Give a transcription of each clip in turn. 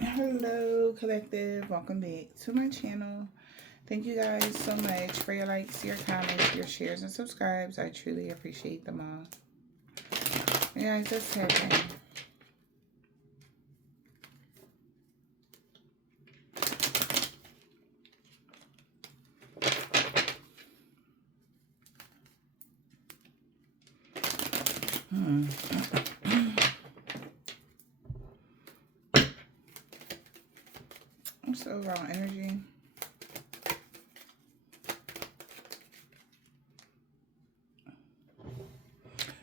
Hello, collective. Welcome back to my channel. Thank you guys so much for your likes, your comments, your shares, and subscribes. I truly appreciate them all. Yeah, guys, let's tap in. What's the overall energy?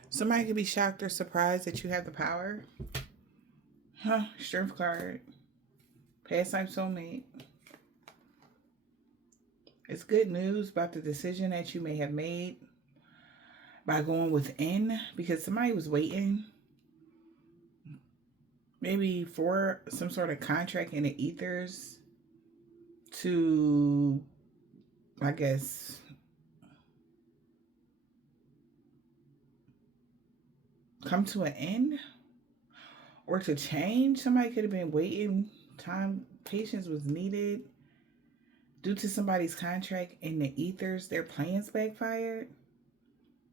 Somebody could be shocked or surprised that you have the power. Strength card. Past life soulmate. It's good news about the decision that you may have made by going within, because somebody was waiting maybe for some sort of contract in the ethers to, I guess, come to an end or to change. Somebody could have been waiting. Time, patience was needed. Due to somebody's contract in the ethers, their plans backfired.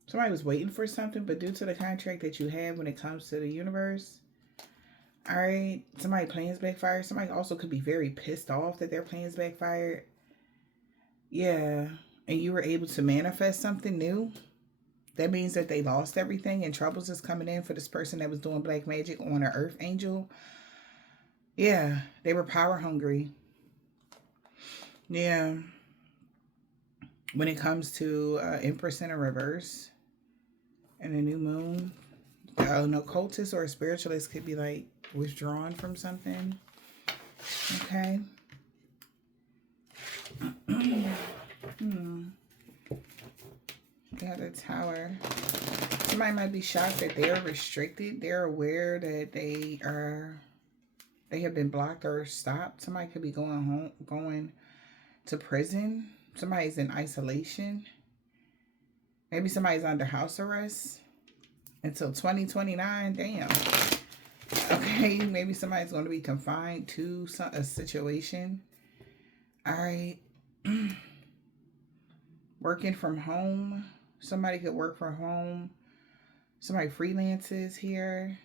Somebody was waiting for something, but due to the contract that you have when it comes to the universe, all right, somebody plans backfired. Somebody also could be very pissed off that their plans backfired. Yeah, and you were able to manifest something new. That means that they lost everything and troubles is coming in for this person that was doing black magic on an earth angel. Yeah, they were power hungry. Yeah. When it comes to Empress in a reverse and a new moon, an occultist or a spiritualist could be like withdrawn from something. Okay. Got a tower. Somebody might be shocked that they're restricted. They're aware that they have been blocked or stopped. Somebody could be going to prison. Somebody's in isolation. Maybe somebody's under house arrest until 2029. Damn. Okay, maybe somebody's going to be confined to a situation. All right. Working from home. Somebody could work from home. Somebody freelances here.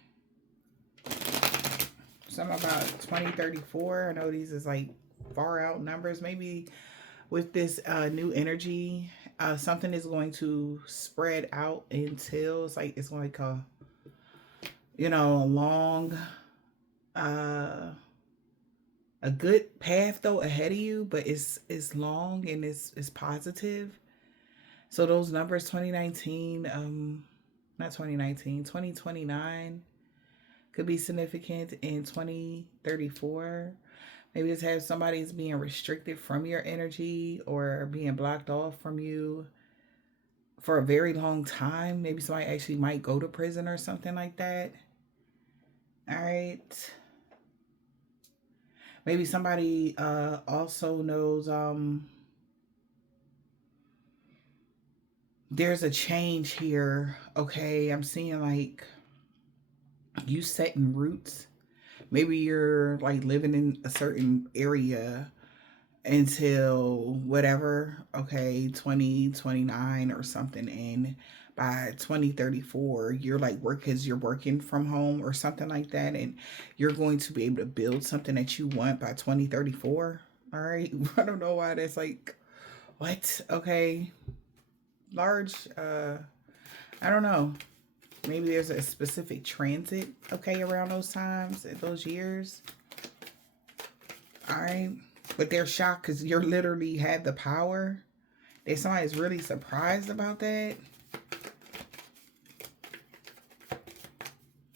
Something about 2034. I know these is like far out numbers. Maybe with this new energy, something is going to spread out until it's like a long a good path though ahead of you, but it's long and it's positive. So those numbers 2019, not 2019, 2029 could be significant in 2034. Maybe just have somebody's being restricted from your energy or being blocked off from you for a very long time. Maybe somebody actually might go to prison or something like that. All right. Maybe somebody also knows there's a change here. Okay, I'm seeing like you setting roots. Maybe you're like living in a certain area until whatever, okay, 2029 or something, and by 2034 you're like because you're working from home or something like that, and you're going to be able to build something that you want by 2034. All right. I don't know why that's like, what? Okay. Large, I don't know. Maybe there's a specific transit, okay, around those times, those years. All right. But they're shocked because you literally had the power. That somebody's really surprised about that.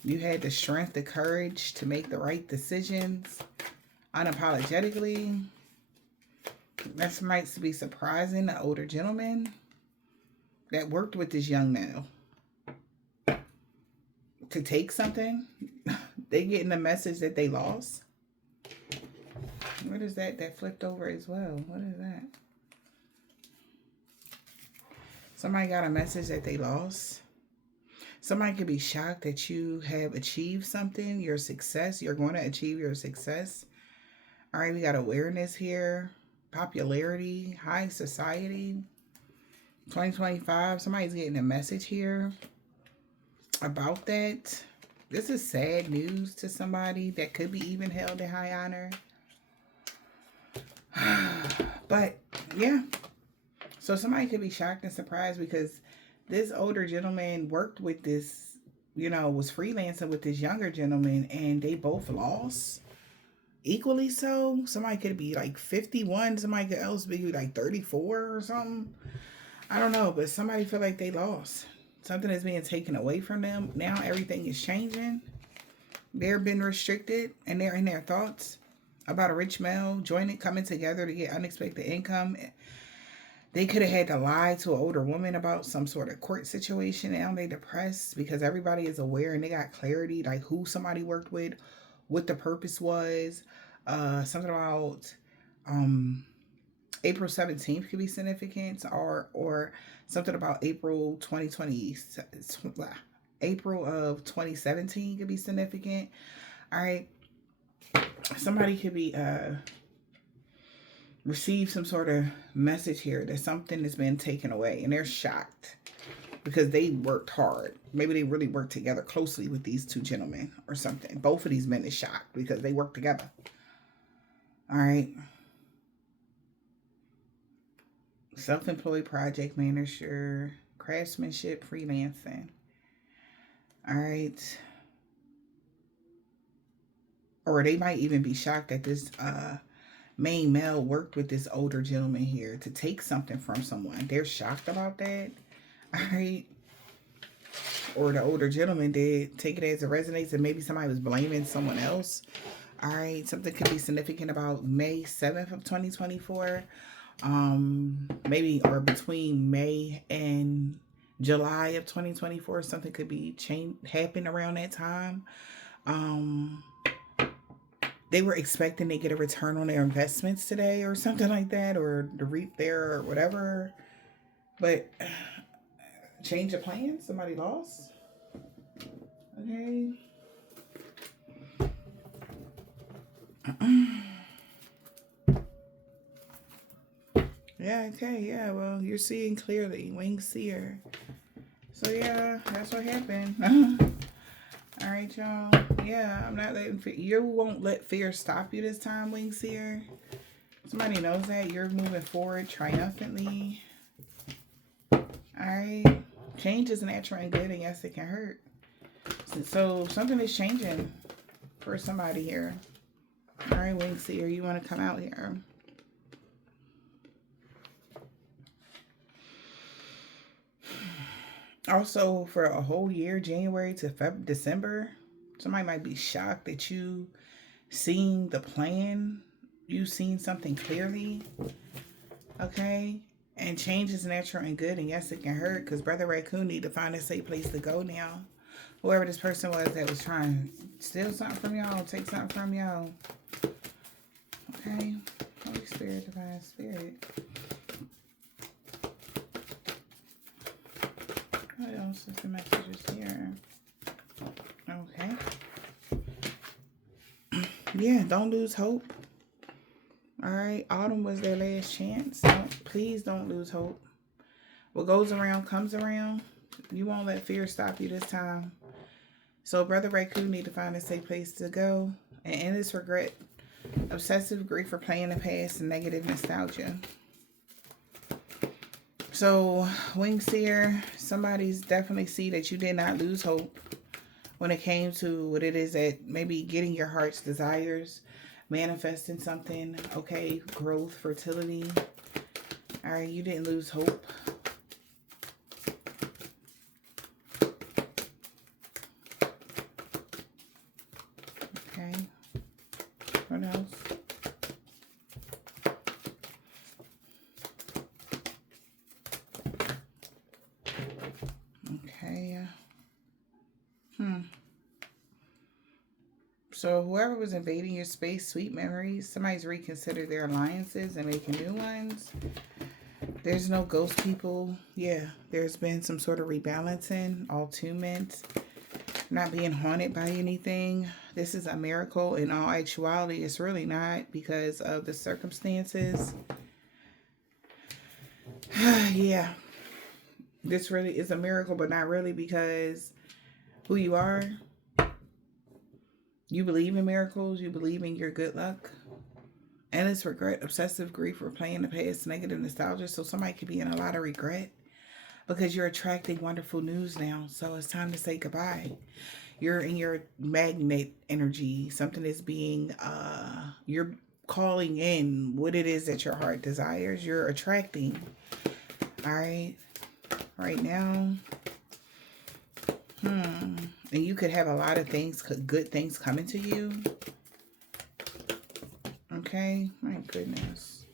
You had the strength, the courage to make the right decisions unapologetically. That might be surprising. An older gentleman that worked with this young male to take something. They getting the message that they lost. What is that? That flipped over as well. What is that? Somebody got a message that they lost. Somebody could be shocked that you have achieved something, your success. You're going to achieve your success. All right, we got awareness here, popularity, high society. 2025, somebody's getting a message here about that. This is sad news to somebody that could be even held in high honor. But yeah, so somebody could be shocked and surprised because this older gentleman worked with this, was freelancing with this younger gentleman, and they both lost equally. So somebody could be like 51, somebody else be like 34 or something. I don't know, but somebody feel like they lost. Something is being taken away from them. Now everything is changing. They're being restricted, and they're in their thoughts about a rich male coming together to get unexpected income. They could have had to lie to an older woman about some sort of court situation. Now they depressed because everybody is aware and they got clarity, like who somebody worked with, what the purpose was. Something about April 17th could be significant, or something about April 2020, April of 2017 could be significant. All right. Somebody could be receive some sort of message here that something has been taken away, and they're shocked because they worked hard. Maybe they really worked together closely with these two gentlemen or something. Both of these men is shocked because they worked together. All right. Self-employed project manager, craftsmanship, freelancing. All right. Or they might even be shocked that this main male worked with this older gentleman here to take something from someone. They're shocked about that. All right. Or the older gentleman did take it as it resonates, and maybe somebody was blaming someone else. All right. Something could be significant about May 7th of 2024. Maybe, or between May and July of 2024, something could be happen around that time. They were expecting to get a return on their investments today or something like that, or to reap their or whatever. But change of plans, somebody lost. Okay. Yeah, okay, yeah, well, you're seeing clearly, wing seer. So yeah, that's what happened. All right, y'all. Yeah, I'm not letting you won't let fear stop you this time, wing seer. Somebody knows that you're moving forward triumphantly. All right, change is natural and good, and yes, it can hurt. So something is changing for somebody here. All right, wing seer, you want to come out here? Also, for a whole year, January to December, somebody might be shocked that you seen the plan. You seen something clearly. Okay? And change is natural and good. And yes, it can hurt because Brother Raccoon need to find a safe place to go now. Whoever this person was that was trying to steal something from y'all, take something from y'all. Okay? Holy Spirit, Divine Spirit. What else is the messages here? Okay. Yeah, don't lose hope. All right. Autumn was their last chance. Please don't lose hope. What goes around comes around. You won't let fear stop you this time. So Brother Raccoon need to find a safe place to go and end this regret, obsessive grief for playing the past, and negative nostalgia. So, wing seer, somebody's definitely see that you did not lose hope when it came to what it is that maybe getting your heart's desires, manifesting something, okay, growth, fertility. All right, you didn't lose hope. Okay, what else? Okay. So whoever was invading your space, sweet memories. Somebody's reconsidered their alliances and making new ones. There's no ghost people. Yeah, there's been some sort of rebalancing, attunement, not being haunted by anything. This is a miracle. In all actuality, it's really not because of the circumstances. Yeah, this really is a miracle, but not really because who you are. You believe in miracles. You believe in your good luck. Endless regret, obsessive grief, replaying the past, negative nostalgia. So somebody could be in a lot of regret because you're attracting wonderful news now. So it's time to say goodbye. You're in your magnet energy. Something is being, you're calling in what it is that your heart desires. You're attracting. All right. Right now. And you could have a lot of things, good things coming to you. Okay. My goodness.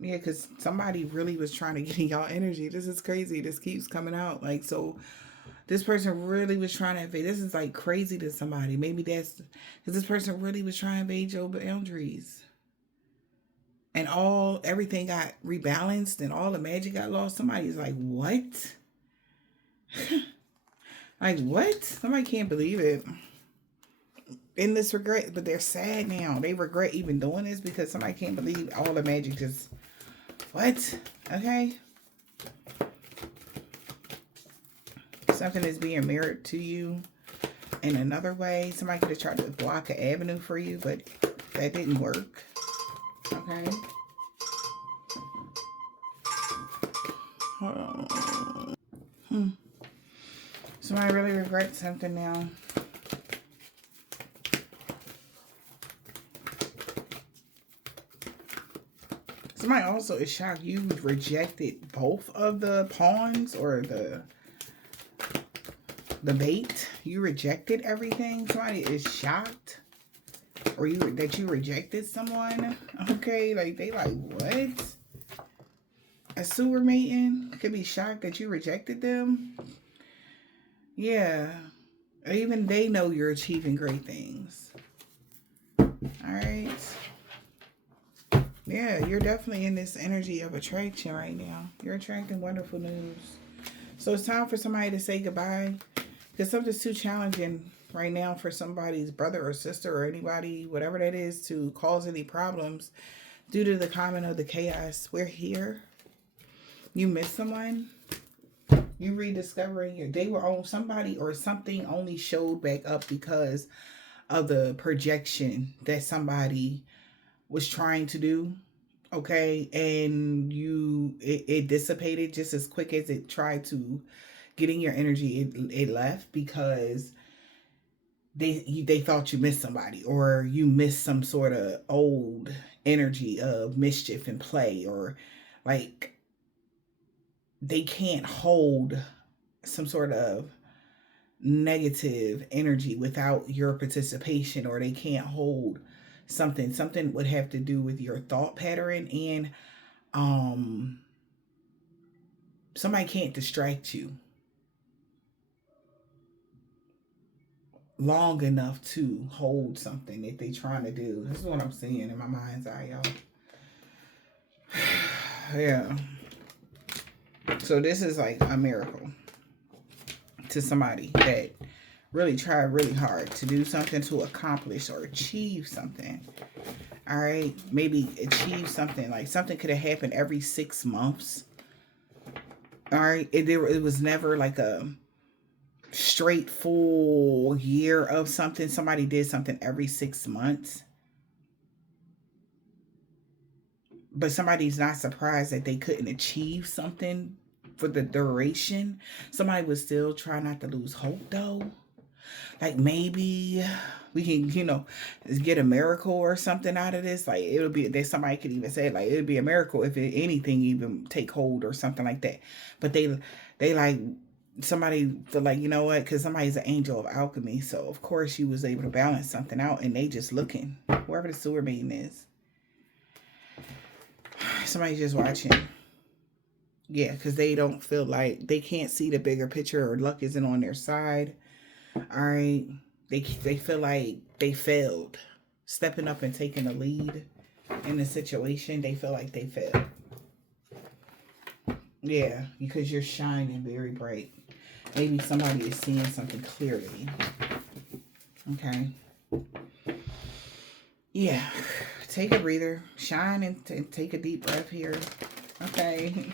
Yeah, because somebody really was trying to get in y'all energy. This is crazy. This keeps coming out. Like, so this person really was trying to invade. This is like crazy to somebody. Maybe that's because this person really was trying to invade your boundaries. And everything got rebalanced and all the magic got lost. Somebody's like, what? Like, what? Somebody can't believe it. In this regret, but they're sad now. They regret even doing this because somebody can't believe all the magic just, what? Okay. Something is being mirrored to you in another way. Somebody could have tried to block an avenue for you, but that didn't work. Okay. Hold on. Somebody really regrets something now. Somebody also is shocked you rejected both of the pawns or the bait. You rejected everything. Somebody is shocked. Or that you rejected someone. Okay, like they like, what? A sewer maiden could be shocked that you rejected them. Yeah. Even they know you're achieving great things. Alright. Yeah, you're definitely in this energy of attraction right now. You're attracting wonderful news. So it's time for somebody to say goodbye. Because something's too challenging right now for somebody's brother or sister or anybody, whatever that is, to cause any problems due to the comment of the chaos. We're here. You miss someone. You rediscovering they were on somebody or something only showed back up because of the projection that somebody was trying to do. Okay. And it dissipated just as quick as it tried to get in your energy. It left because they thought you missed somebody or you missed some sort of old energy of mischief and play, or like they can't hold some sort of negative energy without your participation, or they can't hold something would have to do with your thought pattern, and somebody can't distract you long enough to hold something that they trying to do. This is what I'm seeing in my mind's eye, y'all. Yeah. So this is like a miracle to somebody that really tried really hard to do something, to accomplish or achieve something. All right. Maybe achieve something. Like something could have happened every 6 months. All right. It was never like a straight full year of something. Somebody did something every 6 months. But somebody's not surprised that they couldn't achieve something for the duration. Somebody would still try not to lose hope, though. Like maybe we can, get a miracle or something out of this. Like it'll be that somebody could even say like it would be a miracle if anything even take hold or something like that. But they like somebody feel like, you know what? Because somebody's an angel of alchemy, so of course you was able to balance something out, and they just looking wherever the sewer maiden is. Somebody's just watching. Yeah, because they don't feel like they can't see the bigger picture, or luck isn't on their side. All right. They feel like they failed. Stepping up and taking the lead in the situation, they feel like they failed. Yeah, because you're shining very bright. Maybe somebody is seeing something clearly. Okay. Yeah. Take a breather. Shine and take a deep breath here. Okay.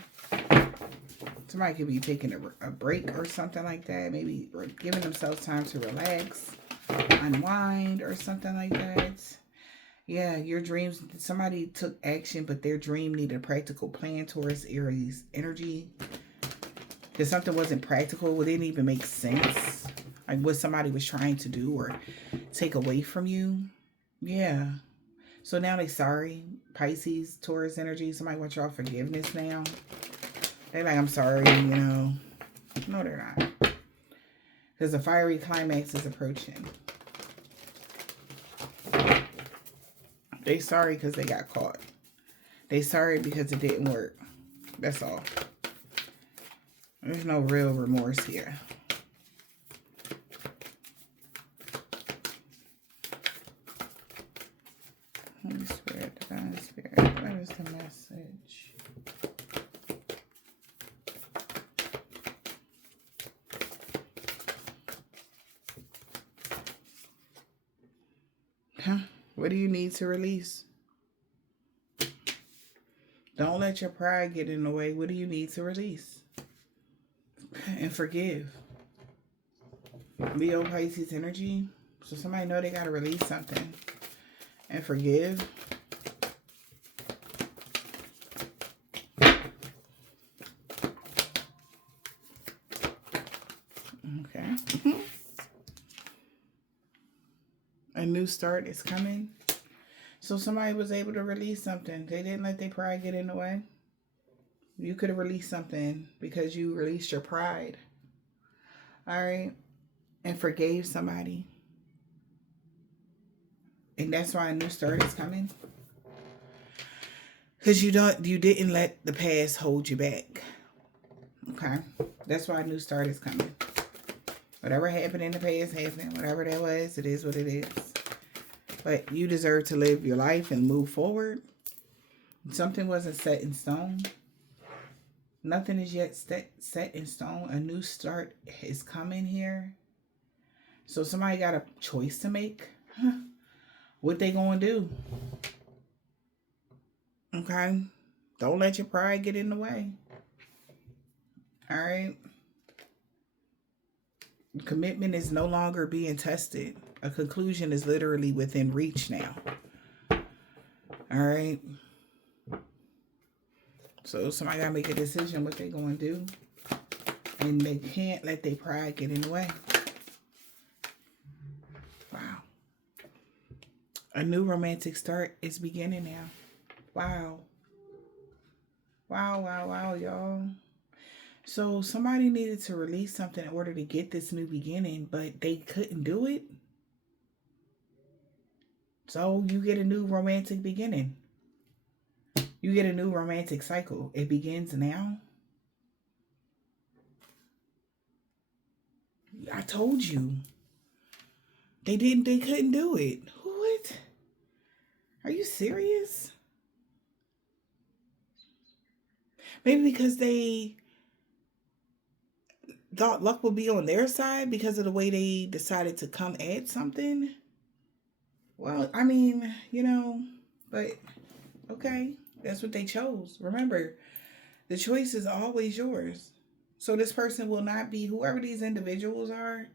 Somebody could be taking a break or something like that. Maybe giving themselves time to relax, unwind, or something like that. Yeah, your dreams, somebody took action, but their dream needed a practical plan. Taurus, Aries energy. Because something wasn't practical, it didn't even make sense. Like what somebody was trying to do or take away from you. Yeah. So now they sorry. Pisces, Taurus energy. Somebody wants y'all forgiveness now. They're like, I'm sorry, you know. No, they're not. Because the fiery climax is approaching. They sorry because they got caught. They sorry because it didn't work. That's all. There's no real remorse here. Holy Spirit, Divine Spirit, what is the message? Huh? What do you need to release? Don't let your pride get in the way. What do you need to release? And forgive. Leo, Pisces energy. So somebody know they got to release something. And forgive. Okay. A new start is coming. So somebody was able to release something. They didn't let their pride get in the way. You could have released something because you released your pride. All right. And forgave somebody. And that's why a new start is coming. Because you didn't let the past hold you back. Okay. That's why a new start is coming. Whatever happened in the past happened. Whatever that was, it is what it is. But you deserve to live your life and move forward. Something wasn't set in stone. Nothing is yet set in stone. A new start is coming here. So somebody got a choice to make. What they gonna do? Okay? Don't let your pride get in the way. All right? Commitment is no longer being tested. A conclusion is literally within reach now. All right? So somebody got to make a decision what they're going to do. And they can't let their pride get in the way. Wow. A new romantic start is beginning now. Wow. Wow, wow, wow, y'all. So somebody needed to release something in order to get this new beginning, but they couldn't do it. So you get a new romantic beginning. You get a new romantic cycle. It begins now. I told you. They couldn't do it. What? Are you serious? Maybe because they thought luck would be on their side because of the way they decided to come at something. Well, I mean, but okay, that's what they chose. Remember, the choice is always yours. So this person will not be whoever these individuals are,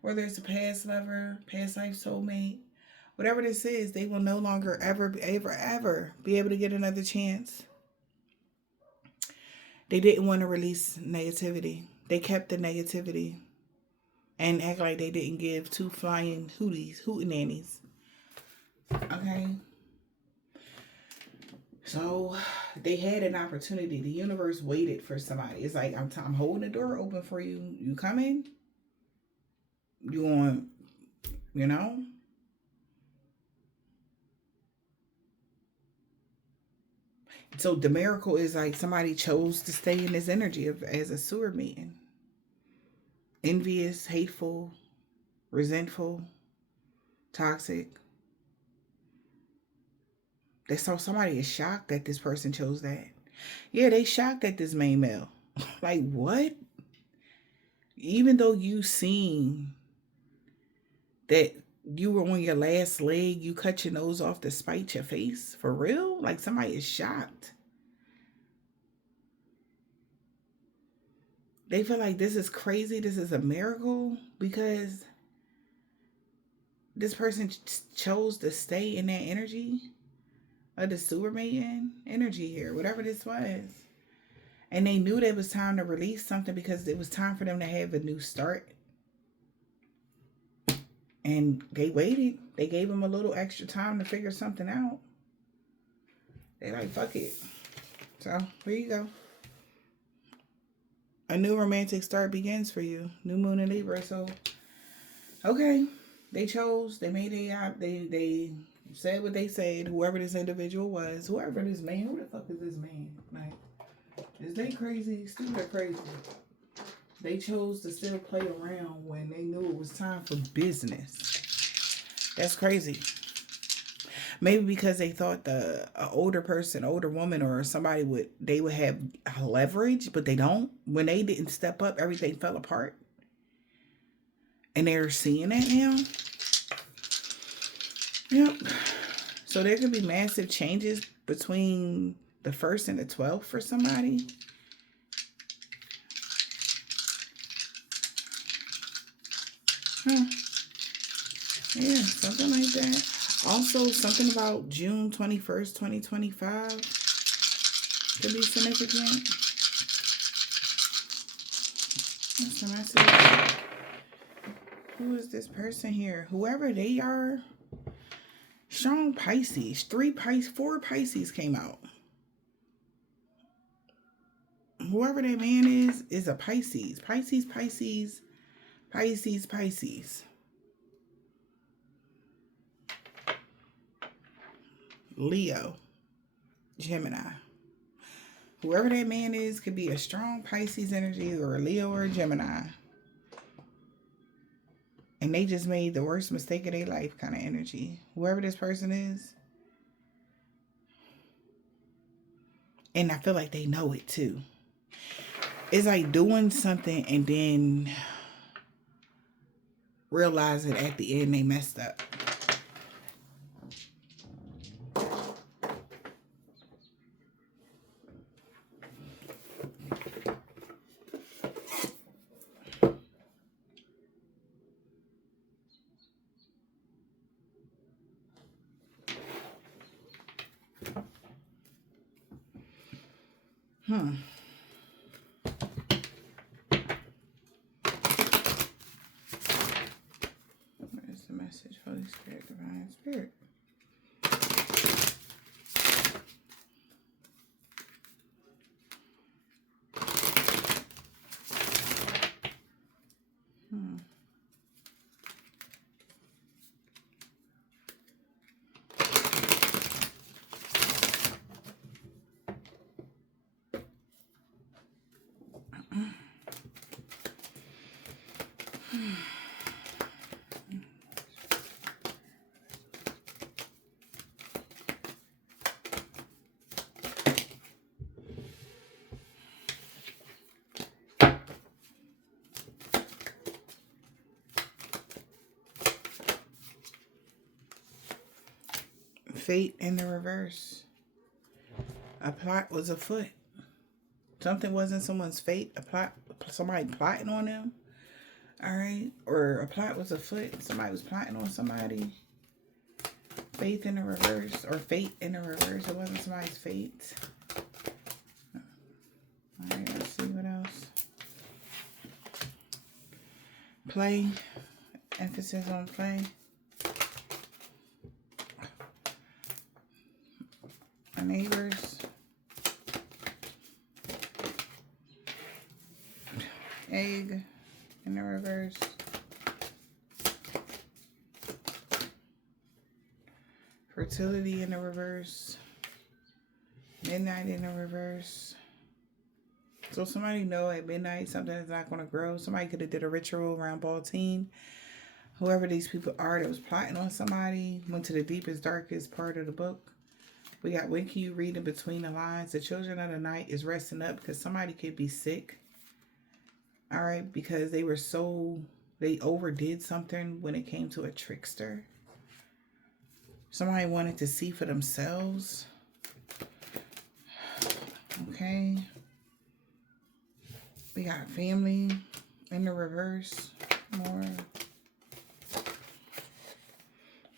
whether it's a past lover, past life soulmate, whatever this is, they will no longer ever be able to get another chance. They didn't want to release negativity. They kept the negativity and act like they didn't give two flying hootenannies. Okay. So they had an opportunity. The universe waited for somebody. It's like, I'm holding the door open for you. You coming? You want, you know? So the miracle is like somebody chose to stay in this energy as a sewer meeting. Envious, hateful, resentful, toxic. So somebody is shocked that this person chose that. Yeah, they shocked at this main male. Like, what? Even though you seen that you were on your last leg, you cut your nose off to spite your face? For real? Like, somebody is shocked. They feel like this is crazy. This is a miracle because this person chose to stay in that energy of the Superman energy here, whatever this was. And they knew that it was time to release something because it was time for them to have a new start. And they waited. They gave them a little extra time to figure something out. They like, fuck it. So, here you go. A new romantic start begins for you. New moon in Libra. So, okay. They chose. They made it out. They said what they said. Whoever this individual was. Whoever this man. Who the fuck is this man? Like, is they crazy? Stupid or crazy? They chose to still play around when they knew it was time for business. That's crazy. Maybe because they thought the older person, older woman, or somebody would have leverage, but they don't. When they didn't step up, everything fell apart. And they're seeing that now. Yep. So there could be massive changes between the 1st and the 12th for somebody. Yeah, something like that. Also, something about June 21st, 2025 could be significant. What's the message? Who is this person here? Whoever they are, strong Pisces. 4 Pisces came out. Whoever that man is a Pisces. Pisces. Leo, Gemini. Whoever that man is could be a strong Pisces energy or a Leo or a Gemini. And they just made the worst mistake of their life kind of energy. Whoever this person is. And I feel like they know it too. It's like doing something and then realizing at the end they messed up. What is the message? Holy Spirit, Divine Spirit. Fate in the reverse. A plot was afoot. Something wasn't someone's fate. A plot, somebody plotting on them. All right. Or a plot was afoot. Somebody was plotting on somebody. Faith in the reverse. Or fate in the reverse. It wasn't somebody's fate. All right. Let's see what else. Play. Emphasis on play. My neighbors. Egg in the reverse. Fertility in the reverse. Midnight in the reverse. So somebody know at midnight something is not going to grow. Somebody could have did a ritual around Baltine. Whoever these people are that was plotting on somebody went to the deepest, darkest part of the book. We got, when can you read in between the lines? The children of the night is resting up because somebody could be sick. All right, because they overdid something when it came to a trickster. Somebody wanted to see for themselves. Okay. We got family in the reverse. More.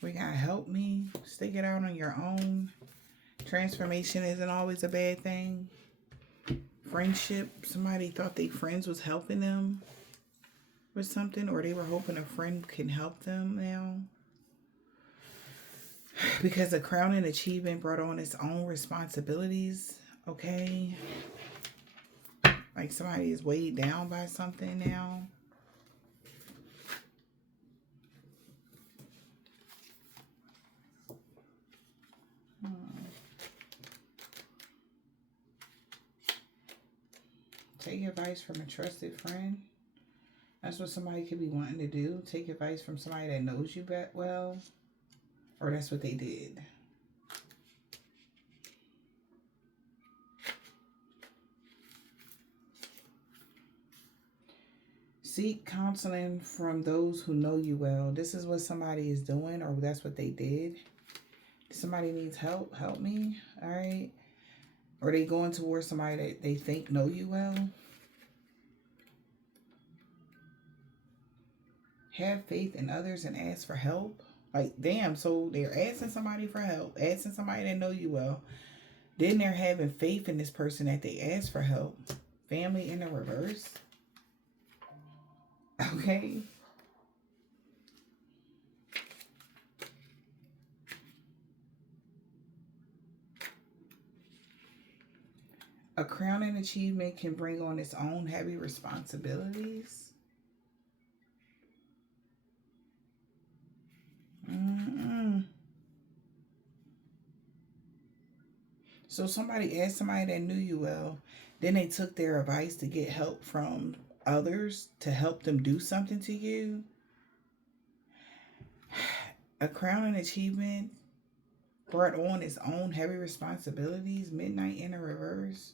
We got help me. Stick it out on your own. Transformation isn't always a bad thing. Friendship. Somebody thought their friends was helping them with something, or they were hoping a friend can help them now. Because a crowning achievement brought on its own responsibilities. Okay. Like somebody is weighed down by something now. Take advice from a trusted friend. That's what somebody could be wanting to do. Take advice from somebody that knows you well. Or that's what they did. Seek counseling from those who know you well. This is what somebody is doing, or that's what they did. Somebody needs help. Help me. All right. Or they going towards somebody that they think know you well. Have faith in others and ask for help. Like, damn, so they're asking somebody for help, asking somebody that know you well. Then they're having faith in this person that they asked for help. Family in the reverse. Okay. A crowning achievement can bring on its own heavy responsibilities. So somebody asked somebody that knew you well, then they took their advice to get help from others to help them do something to you. A crowning achievement brought on its own heavy responsibilities. Midnight in the reverse.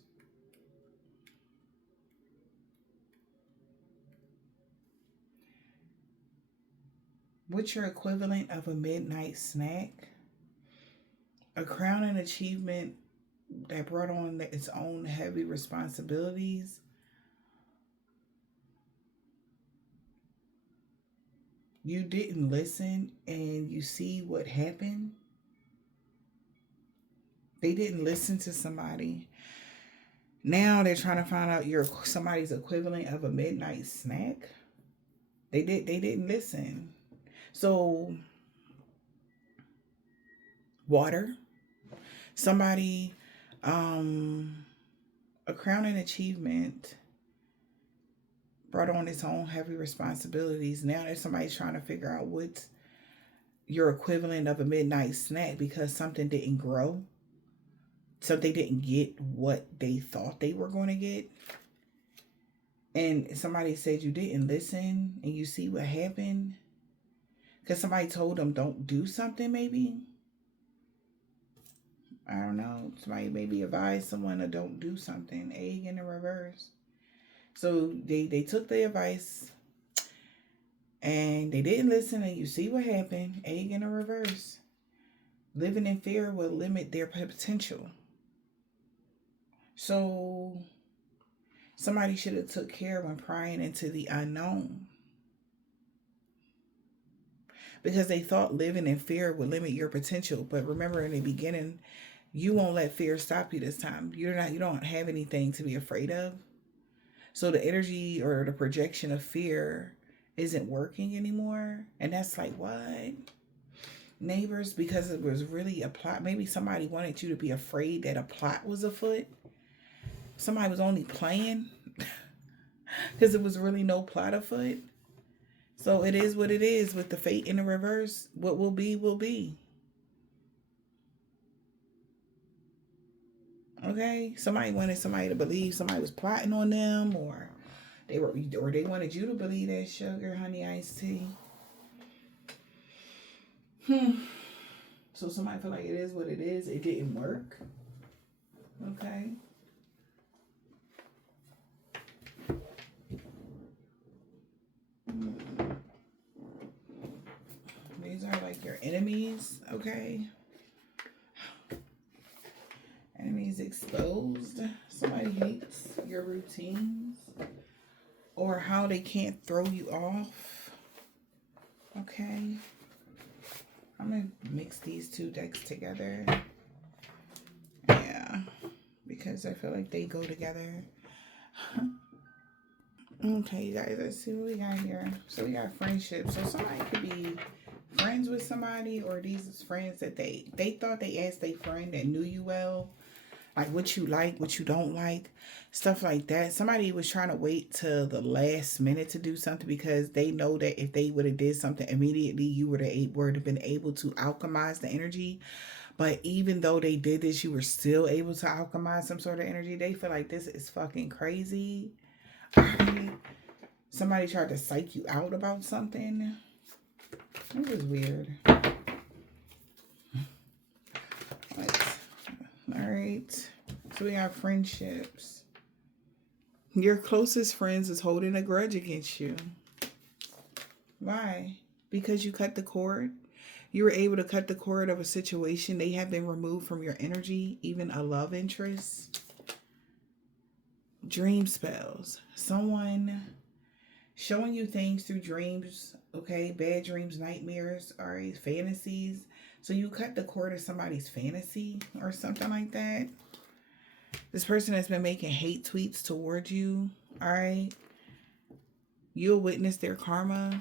What's your equivalent of a midnight snack? A crowning achievement that brought on its own heavy responsibilities. You didn't listen and you see what happened. They didn't listen to somebody. Now they're trying to find out you're somebody's equivalent of a midnight snack. They didn't listen. So water. Somebody, a crowning achievement brought on its own heavy responsibilities. Now there's somebody trying to figure out what's your equivalent of a midnight snack because something didn't grow. So they didn't get what they thought they were going to get. And somebody said you didn't listen and you see what happened. Because somebody told them don't do something maybe. I don't know. Somebody maybe advised someone to don't do something. Egg in the reverse. So they took the advice and they didn't listen and you see what happened. Egg in the reverse. Living in fear will limit their potential. So somebody should have took care when prying into the unknown. Because they thought living in fear would limit your potential. But remember in the beginning, you won't let fear stop you this time. You don't have anything to be afraid of. So the energy or the projection of fear isn't working anymore. And that's like, what? Neighbors, because it was really a plot. Maybe somebody wanted you to be afraid that a plot was afoot. Somebody was only playing because there was really no plot afoot. So it is what it is with the fate in the reverse. What will be, will be. Okay? Somebody wanted somebody to believe somebody was plotting on them, or they wanted you to believe that sugar, honey, iced tea. So somebody feel like it is what it is. It didn't work. Okay. These are like your enemies. Okay. Enemies exposed. Somebody hates your routines or how they can't throw you off. Okay. I'm going to mix these two decks together. Yeah. Because I feel like they go together. Okay, you guys, let's see what we got here. So we got friendships. So somebody could be friends with somebody, or these is friends that they thought they asked their friend that knew you well. Like what you like, what you don't like, stuff like that. Somebody was trying to wait till the last minute to do something because they know that if they would have did something immediately, you would have been able to alchemize the energy. But even though they did this, you were still able to alchemize some sort of energy. They feel like this is fucking crazy. Somebody tried to psych you out about something. It was weird. Alright. So we have friendships. Your closest friends is holding a grudge against you. Why? Because you cut the cord. You were able to cut the cord of a situation. They have been removed from your energy, even a love interest. Dream spells. Someone showing you things through dreams, okay? Bad dreams, nightmares, all right? Fantasies. So you cut the cord of somebody's fantasy or something like that. This person has been making hate tweets towards you, all right? You'll witness their karma.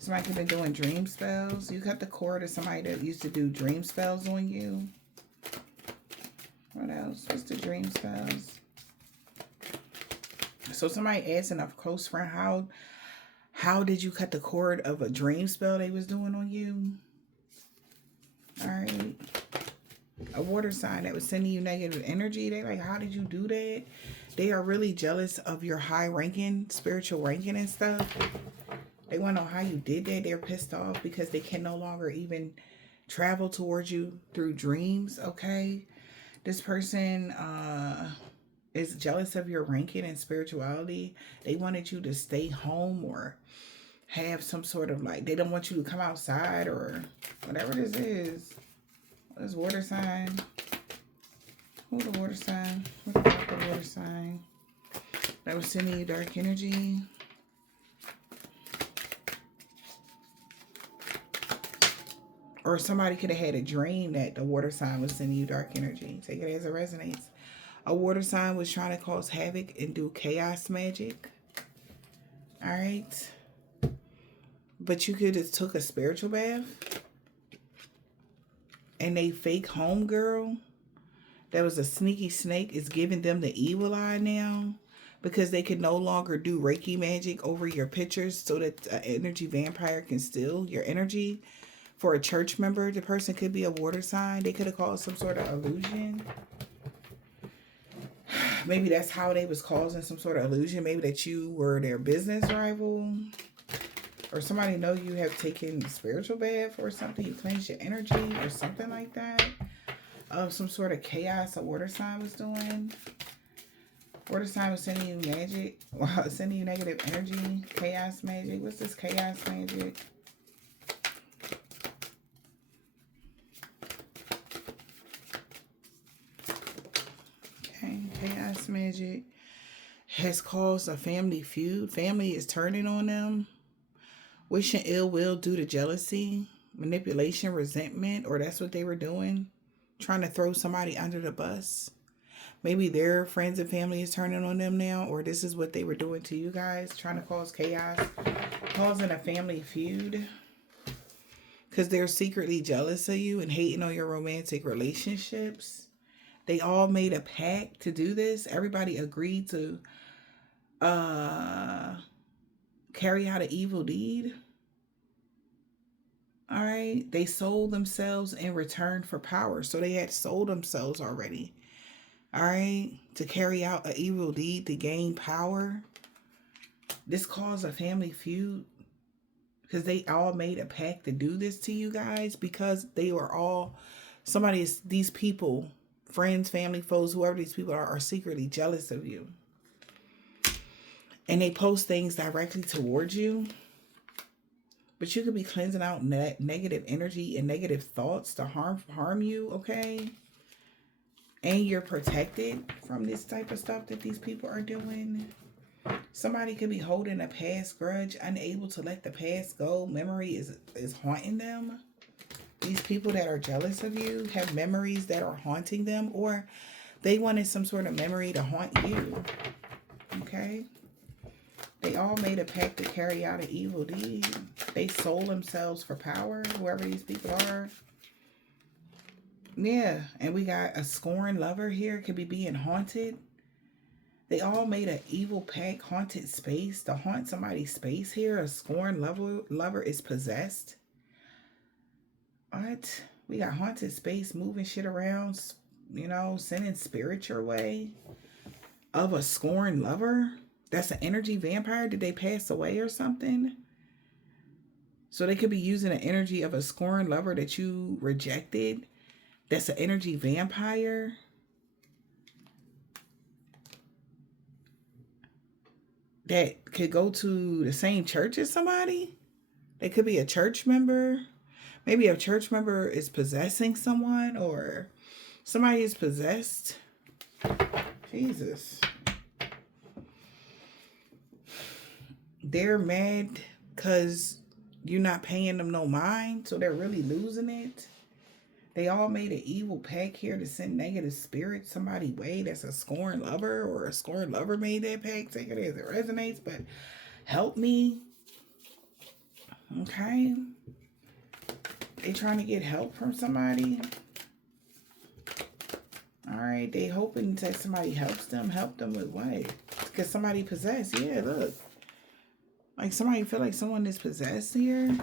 Somebody could have been doing dream spells. You cut the cord of somebody that used to do dream spells on you. What else? What's the dream spells? So somebody asking a close friend, how did you cut the cord of a dream spell they was doing on you? All right. A water sign that was sending you negative energy. They like, how did you do that? They are really jealous of your high ranking, spiritual ranking and stuff. They want to know how you did that. They're pissed off because they can no longer even travel towards you through dreams, okay? This person is jealous of your ranking and spirituality. They wanted you to stay home or have some sort of like, they don't want you to come outside or whatever this is. This water sign. Who the water sign? What the fuck the water sign? That was sending you dark energy. Or somebody could have had a dream that the water sign was sending you dark energy. Take it as it resonates. A water sign was trying to cause havoc and do chaos magic. All right. But you could have took a spiritual bath. And they fake homegirl that was a sneaky snake is giving them the evil eye now. Because they can no longer do Reiki magic over your pictures so that an energy vampire can steal your energy. For a church member, the person could be a water sign. They could have caused some sort of illusion. Maybe that's how they was causing some sort of illusion. Maybe that you were their business rival. Or somebody know you have taken a spiritual bath or something. You cleansed your energy or something like that. Of some sort of chaos a water sign was doing. Water sign was sending you magic. Wow, sending you negative energy. Chaos magic. What's this chaos magic? Chaos magic has caused a family feud. Family is turning on them. Wishing ill will due to jealousy, manipulation, resentment, or that's what they were doing. Trying to throw somebody under the bus. Maybe their friends and family is turning on them now, or this is what they were doing to you guys. Trying to cause chaos. Causing a family feud. Because they're secretly jealous of you and hating on your romantic relationships. They all made a pact to do this. Everybody agreed to carry out an evil deed. All right. They sold themselves in return for power. So they had sold themselves already. All right. To carry out an evil deed to gain power. This caused a family feud. Because they all made a pact to do this to you guys, because they were all, these people, friends, family, foes, whoever these people are secretly jealous of you. And they post things directly towards you. But you could be cleansing out negative energy and negative thoughts to harm you, okay? And you're protected from this type of stuff that these people are doing. Somebody could be holding a past grudge, unable to let the past go. Memory is haunting them. These people that are jealous of you have memories that are haunting them, or they wanted some sort of memory to haunt you. Okay? They all made a pact to carry out an evil deed. They sold themselves for power, whoever these people are. Yeah, and we got a scorned lover here. Could be being haunted. They all made an evil pact, haunted space, to haunt somebody's space here. A scorned lover is possessed. What? We got haunted space, moving shit around, sending spirit your way. Of a scorned lover? That's an energy vampire? Did they pass away or something? So they could be using the energy of a scorned lover that you rejected. That's an energy vampire. That could go to the same church as somebody. They could be a church member. Maybe a church member is possessing someone, or somebody is possessed. Jesus. They're mad because you're not paying them no mind, so they're really losing it. They all made an evil pact here to send negative spirits somebody way. That's a scorned lover, or a scorned lover made that pact. Take it as it resonates, but help me. Okay. They trying to get help from somebody. All right. They hoping that somebody helps them. Help them with what? Because somebody possessed. Yeah, look. Like somebody feel like someone is possessed here.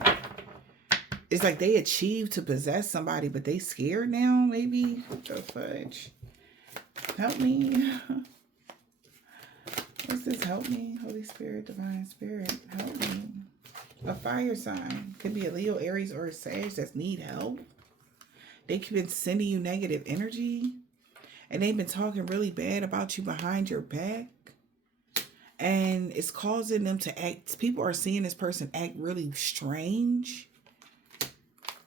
It's like they achieved to possess somebody, but they scared now, maybe? What the fudge? Help me. What's this? Help me. Holy Spirit, Divine Spirit, help me. A fire sign. Could be a Leo, Aries, or a Sag that need help. They've been sending you negative energy. And they've been talking really bad about you behind your back. And it's causing them to act. People are seeing this person act really strange.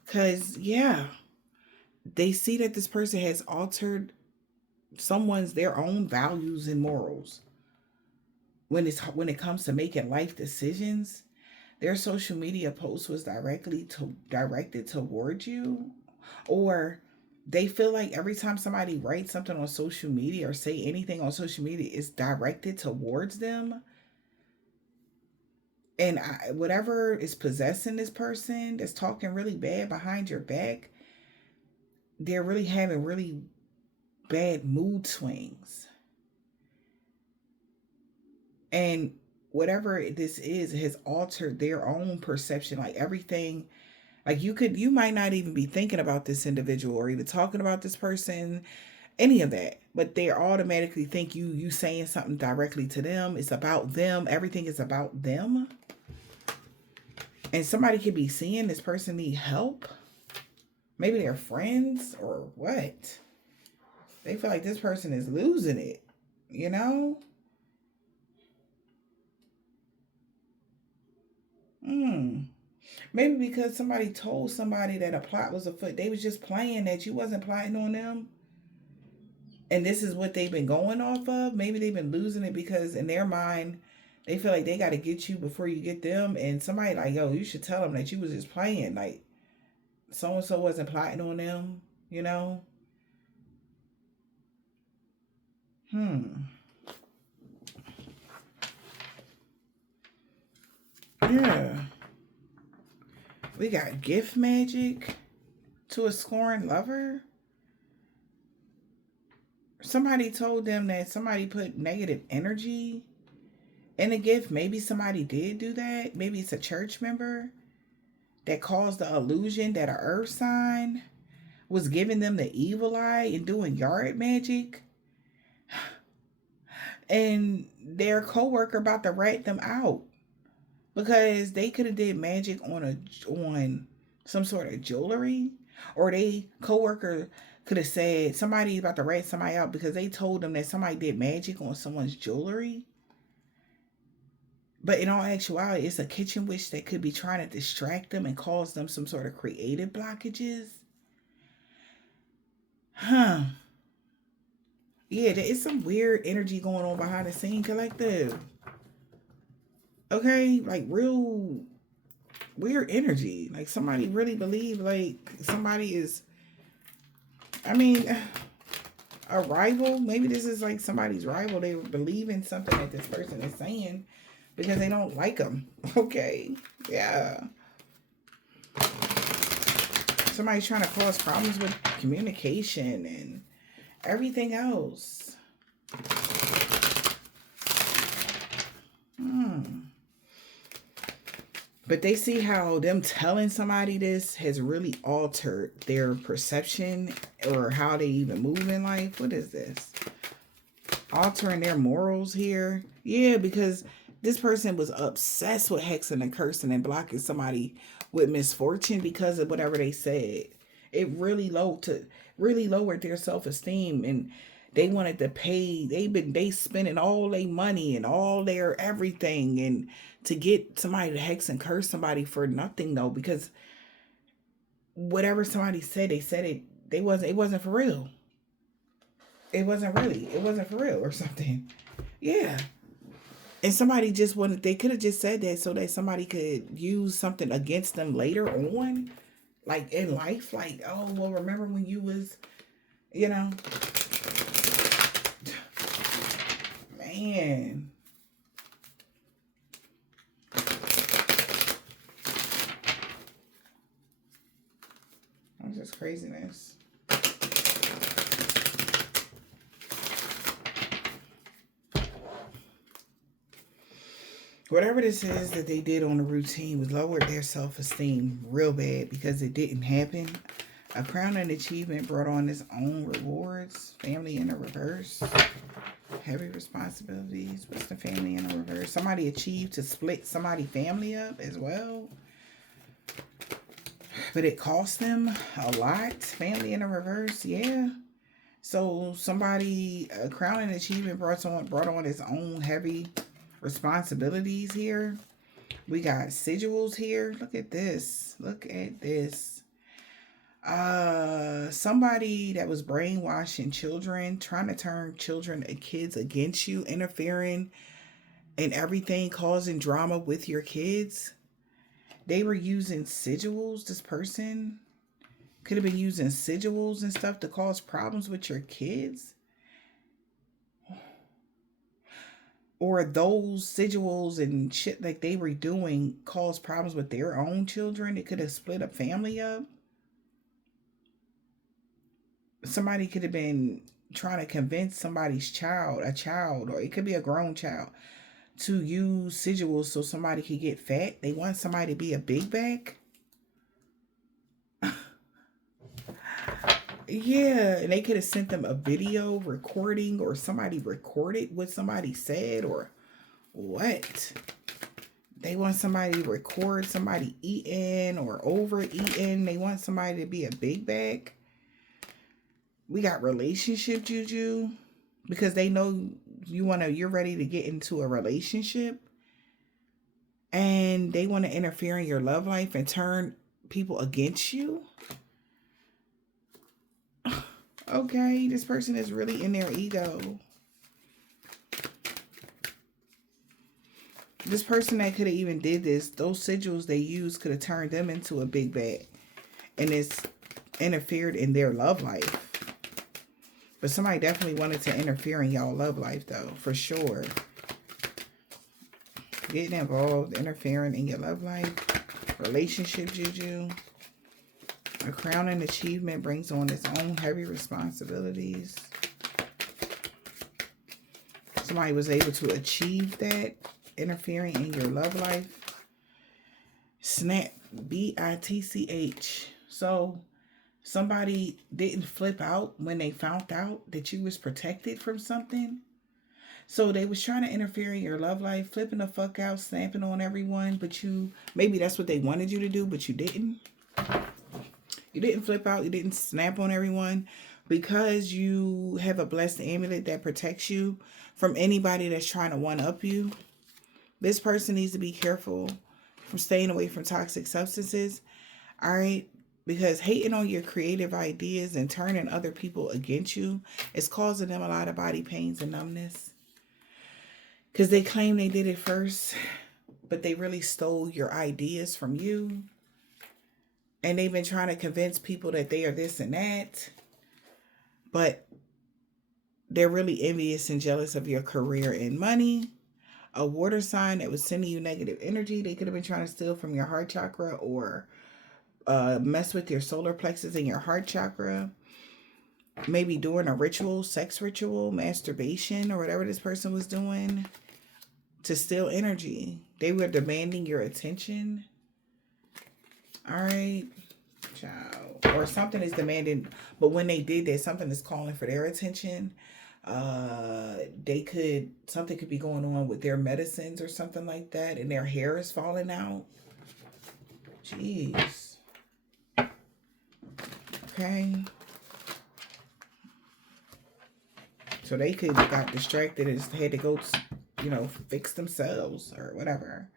Because, yeah, they see that this person has altered their own values and morals. When it comes to making life decisions, their social media post was directed towards you. Or they feel like every time somebody writes something on social media or say anything on social media, it's directed towards them. And whatever is possessing this person that's talking really bad behind your back, they're really having really bad mood swings. And whatever this is has altered their own perception. Like everything, like you might not even be thinking about this individual or even talking about this person, any of that. But they automatically think you saying something directly to them. It's about them. Everything is about them. And somebody could be seeing this person need help. Maybe they're friends or what. They feel like this person is losing it, you know? Maybe because somebody told somebody that a plot was afoot. They was just playing that you wasn't plotting on them. And this is what they've been going off of. Maybe they've been losing it because in their mind, they feel like they got to get you before you get them. And somebody like, yo, you should tell them that you was just playing. Like, so-and-so wasn't plotting on them, you know? Yeah. We got gift magic to a scorned lover. Somebody told them that somebody put negative energy in a gift. Maybe somebody did do that. Maybe it's a church member that caused the illusion that an earth sign was giving them the evil eye and doing yard magic. And their coworker about to rat them out. because they could have did magic on some sort of jewelry, or they coworker could have said somebody's about to rat somebody out because they told them that somebody did magic on someone's jewelry. But in all actuality, it's a kitchen witch that could be trying to distract them and cause them some sort of creative blockages. Huh. Yeah, there is some weird energy going on behind the scene collective. Okay, like real weird energy. Like somebody really believe like somebody is, I mean, a rival. Maybe this is like somebody's rival. They believe in something that this person is saying because they don't like them. Okay. Yeah. Somebody's trying to cause problems with communication and everything else. But they see how them telling somebody this has really altered their perception or how they even move in life. What is this? Altering their morals here. Yeah, because this person was obsessed with hexing and cursing and blocking somebody with misfortune because of whatever they said. It really lowered their self-esteem, and they wanted to pay. They spending all their money and all their everything and to get somebody to hex and curse somebody for nothing though, because whatever somebody said, they said it. It wasn't for real. It wasn't for real or something. Yeah. And somebody just wanted, they could have just said that so that somebody could use something against them later on, like in life. Like, oh, well, remember when you was, you know, man. That's just craziness. Whatever this is that they did on the routine was lowered their self-esteem real bad because it didn't happen. A crown and achievement brought on its own rewards. Family in the reverse. Heavy responsibilities. What's the family in the reverse? Somebody achieved to split somebody's family up as well. But it cost them a lot. Family in the reverse, yeah. So somebody, a crown and achievement brought on its own heavy responsibilities here. We got sigils here. Look at this. Look at this. Somebody that was brainwashing children, trying to turn children and kids against you, interfering in everything, causing drama with your kids. They were using sigils. This person could have been using sigils and stuff to cause problems with your kids. Or those sigils and shit like they were doing caused problems with their own children. It could have split a family up. Somebody could have been trying to convince somebody's child, a child, or it could be a grown child, to use sigils so somebody could get fat. They want somebody to be a big back. Yeah, and they could have sent them a video recording, or somebody recorded what somebody said, or what? They want somebody to record somebody eating or overeating. They want somebody to be a big bag. We got relationship juju because they know you're ready to get into a relationship, and they want to interfere in your love life and turn people against you. Okay, this person is really in their ego. This person that could have even did this, those sigils they used could have turned them into a big bag, and it's interfered in their love life. But somebody definitely wanted to interfere in y'all love life though, for sure. Getting involved, interfering in your love life, relationship juju. A crown and achievement brings on its own heavy responsibilities. Somebody was able to achieve that, interfering in your love life. Snap, B-I-T-C-H. So somebody didn't flip out when they found out that you was protected from something. So they was trying to interfere in your love life, flipping the fuck out, snapping on everyone, but you, maybe that's what they wanted you to do, but you didn't. You didn't flip out, you didn't snap on everyone because you have a blessed amulet that protects you from anybody that's trying to one up you. This person needs to be careful from staying away from toxic substances. All right. Because hating on your creative ideas and turning other people against you is causing them a lot of body pains and numbness. Because they claim they did it first, but they really stole your ideas from you. And they've been trying to convince people that they are this and that. But they're really envious and jealous of your career and money. A water sign that was sending you negative energy. They could have been trying to steal from your heart chakra or mess with your solar plexus and your heart chakra. Maybe doing a ritual, sex ritual, masturbation, or whatever this person was doing to steal energy. They were demanding your attention. All right, child. Or something is demanding, but when they did that, something is calling for their attention. Something could be going on with their medicines or something like that, and their hair is falling out. Jeez. Okay. So they could have got distracted and had to go, fix themselves or whatever.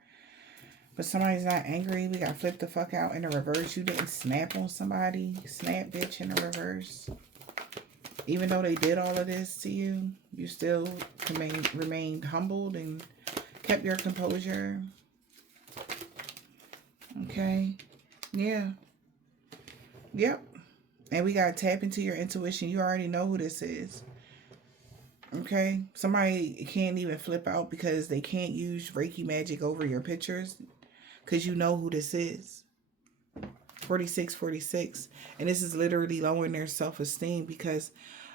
But somebody's not angry. We got flipped the fuck out in the reverse. You didn't snap on somebody. Snap, bitch, in the reverse. Even though they did all of this to you, you still remained humbled and kept your composure. Okay. Yeah. Yep. And we got to tap into your intuition. You already know who this is. Okay. Somebody can't even flip out because they can't use Reiki magic over your pictures because you know who this is. 4646. And this is literally lowering their self-esteem because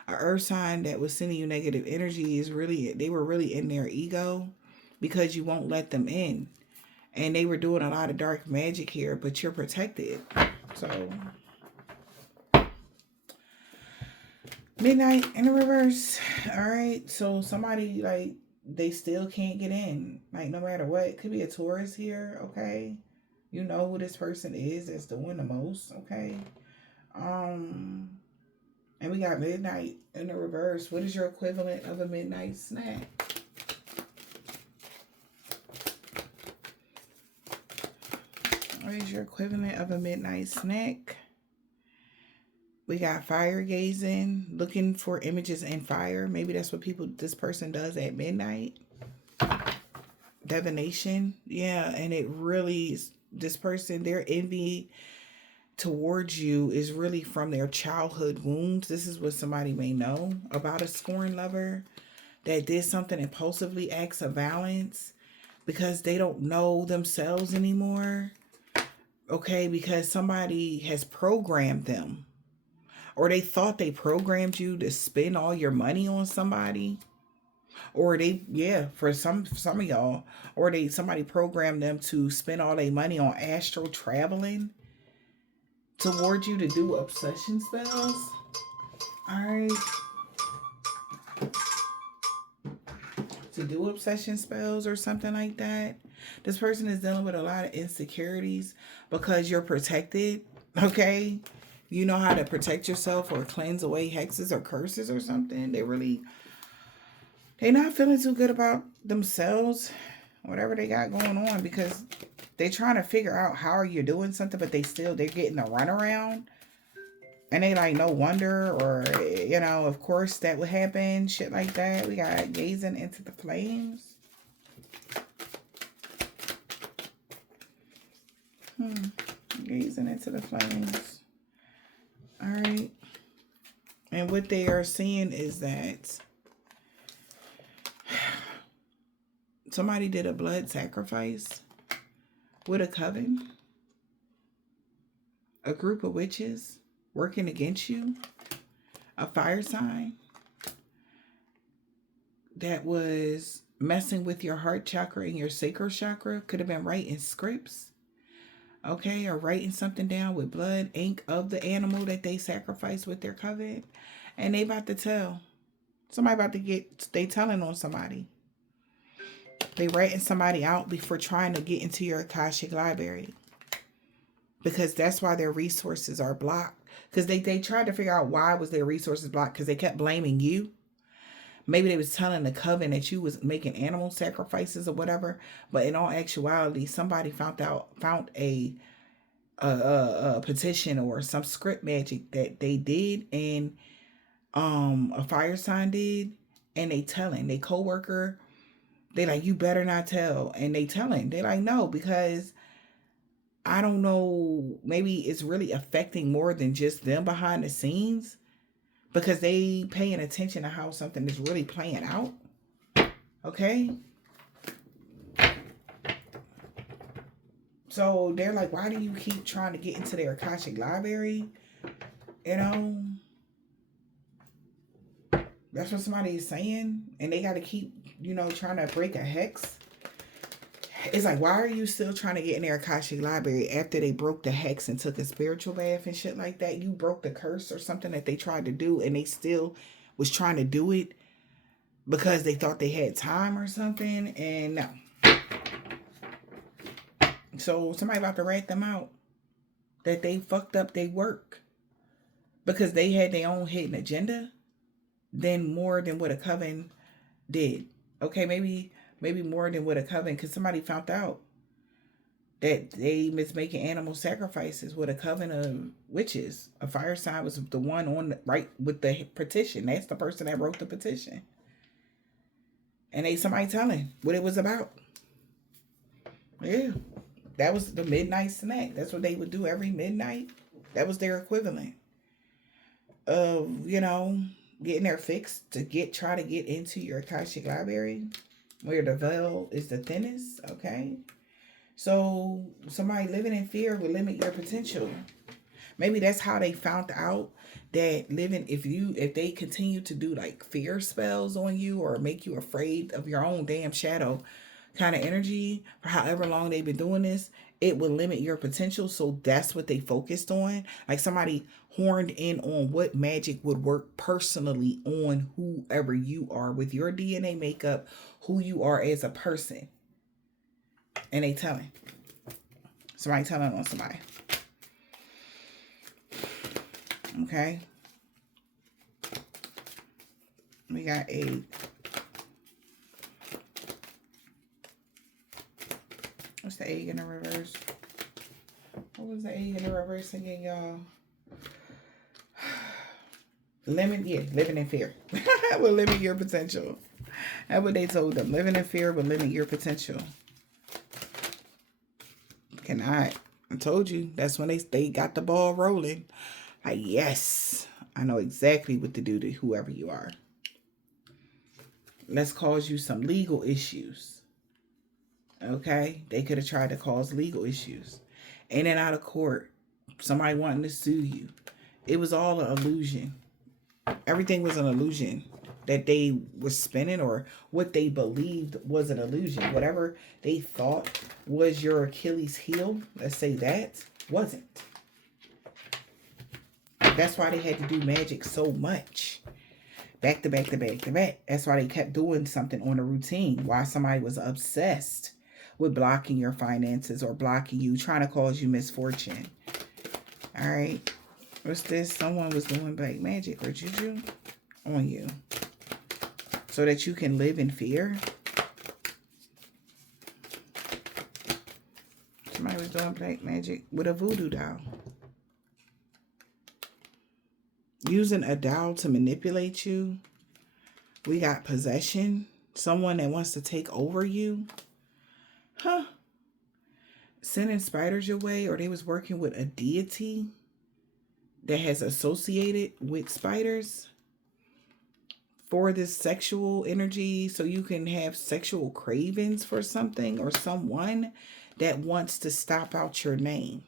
an earth sign that was sending you negative energy they were really in their ego because you won't let them in. And they were doing a lot of dark magic here, but you're protected. So, midnight in the reverse. All right. So somebody, they still can't get in. No matter what. It could be a Taurus here. Okay. You know who this person is that's doing the most. Okay. And we got midnight in the reverse. What is your equivalent of a midnight snack? What is your equivalent of a midnight snack? We got fire gazing, looking for images in fire. Maybe that's what this person does at midnight. Divination. Yeah, and it really, this person, their envy towards you is really from their childhood wounds. This is what somebody may know about a scorned lover that did something impulsively, acts of violence because they don't know themselves anymore. Okay, because somebody has programmed them. Or they thought they programmed you to spend all your money on somebody. Or for some of y'all, or somebody programmed them to spend all their money on astral traveling towards you to do obsession spells. Alright. To do obsession spells or something like that. This person is dealing with a lot of insecurities because you're protected. Okay. You know how to protect yourself or cleanse away hexes or curses or something. They're not feeling too good about themselves, whatever they got going on, because they're trying to figure out how are you doing something, but they're getting a runaround. And they no wonder, or, of course that would happen, shit like that. We got gazing into the flames. Gazing into the flames. All right. And what they are seeing is that somebody did a blood sacrifice with a coven. A group of witches working against you. A fire sign that was messing with your heart chakra and your sacral chakra. Could have been writing scripts. Okay, or writing something down with blood, ink of the animal that they sacrificed with their coven. And they about to tell. Somebody about to get, they telling on somebody. They ratting somebody out before trying to get into your Akashic library. Because that's why their resources are blocked. Because they tried to figure out why was their resources blocked. Because they kept blaming you. Maybe they was telling the coven that you was making animal sacrifices or whatever. But in all actuality, somebody found a petition or some script magic that they did, and a fire sign did, and they telling they coworker, they like, you better not tell, and they telling, they like, no, because I don't know, maybe it's really affecting more than just them behind the scenes, because they paying attention to how something is really playing out. Okay. So they're like, why do you keep trying to get into their Akashic library? You know, that's what somebody is saying. And they got to keep, trying to break a hex. It's like, why are you still trying to get in their Akashic library after they broke the hex and took a spiritual bath and shit like that? You broke the curse or something that they tried to do, and they still was trying to do it because they thought they had time or something. And no. So somebody about to rat them out that they fucked up their work because they had their own hidden agenda, then more than what a coven did. Okay, maybe more than what a coven, because somebody found out that they was making animal sacrifices with a coven of witches. A fire sign was the one on right with the petition. That's the person that wrote the petition. And somebody telling what it was about. Yeah. That was the midnight snack. That's what they would do every midnight. That was their equivalent of, getting their fix to try to get into your Akashic library where the veil is the thinnest. Okay. So somebody living in fear will limit your potential. Maybe that's how they found out that if they continue to do like fear spells on you or make you afraid of your own damn shadow kind of energy for however long they've been doing this, it will limit your potential. So that's what they focused on. Like somebody horned in on what magic would work personally on whoever you are with your DNA makeup, who you are as a person. And they telling. Somebody telling on somebody. Okay. We got 8. What's the 8 in the reverse? What was the 8 in the reverse again, y'all? Living in fear. Will limit your potential. That's what they told them. Living in fear will limit your potential. Cannot. I told you. That's when they got the ball rolling. Like, yes, I know exactly what to do to whoever you are. Let's cause you some legal issues. Okay, they could have tried to cause legal issues. In and out of court, somebody wanting to sue you. It was all an illusion. Everything was an illusion that they were spinning, or what they believed was an illusion. Whatever they thought was your Achilles heel, let's say that, wasn't. That's why they had to do magic so much. Back to back to back to back. That's why they kept doing something on a routine. Why somebody was obsessed with blocking your finances or blocking you, trying to cause you misfortune. All right. What's this? Someone was doing black magic or juju on you so that you can live in fear. Somebody was doing black magic with a voodoo doll. Using a doll to manipulate you. We got possession. Someone that wants to take over you. Huh. Sending spiders your way, or they was working with a deity that has associated with spiders for this sexual energy, so you can have sexual cravings for something or someone that wants to stop out your name.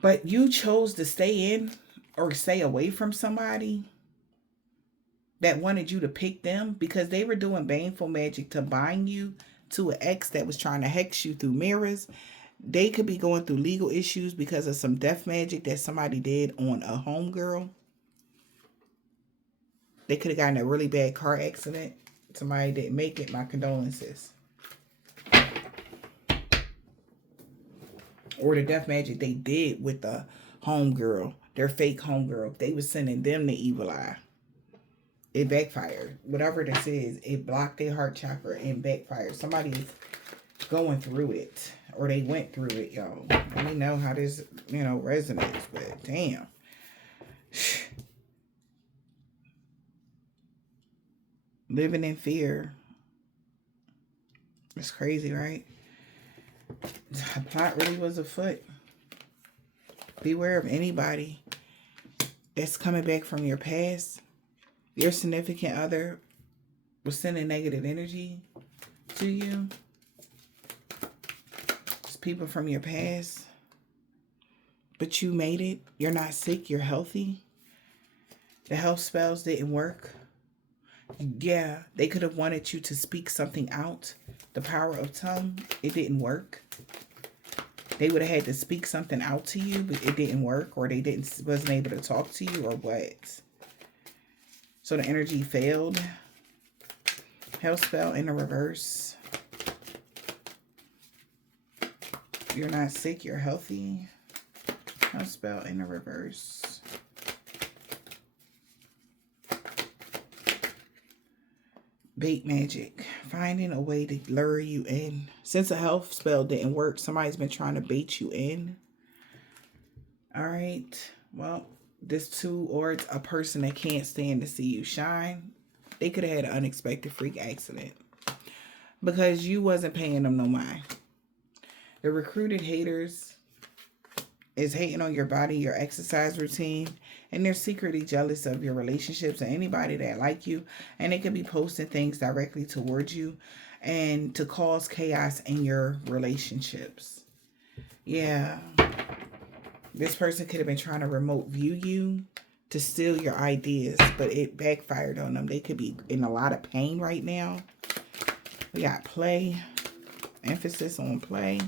But you chose to stay in or stay away from somebody that wanted you to pick them because they were doing baneful magic to bind you to an ex that was trying to hex you through mirrors. They could be going through legal issues because of some death magic that somebody did on a homegirl. They could have gotten a really bad car accident. Somebody didn't make it. My condolences. Or the death magic they did with the homegirl, their fake homegirl. They was sending them the evil eye. It backfired. Whatever this is, it blocked their heart chakra and backfired. Somebody is going through it. Or they went through it, y'all. We know how this, resonates. But damn. Living in fear. It's crazy, right? The plot really was afoot. Beware of anybody that's coming back from your past. Your significant other was sending negative energy to you. It's people from your past. But you made it. You're not sick. You're healthy. The health spells didn't work. Yeah, they could have wanted you to speak something out. The power of tongue, it didn't work. They would have had to speak something out to you, but it didn't work, or they wasn't able to talk to you, or what. So the energy failed. Health spell in the reverse. You're not sick, you're healthy. Health spell in the reverse. Bait magic. Finding a way to lure you in. Since a health spell didn't work, somebody's been trying to bait you in. All right. Well, this too, or it's a person that can't stand to see you shine. They could have had an unexpected freak accident because you wasn't paying them no mind. The recruited haters is hating on your body, your exercise routine, and they're secretly jealous of your relationships and anybody that like you, and they could be posting things directly towards you and to cause chaos in your relationships. Yeah. This person could have been trying to remote view you to steal your ideas, but it backfired on them. They could be in a lot of pain right now. We got play. Emphasis on play.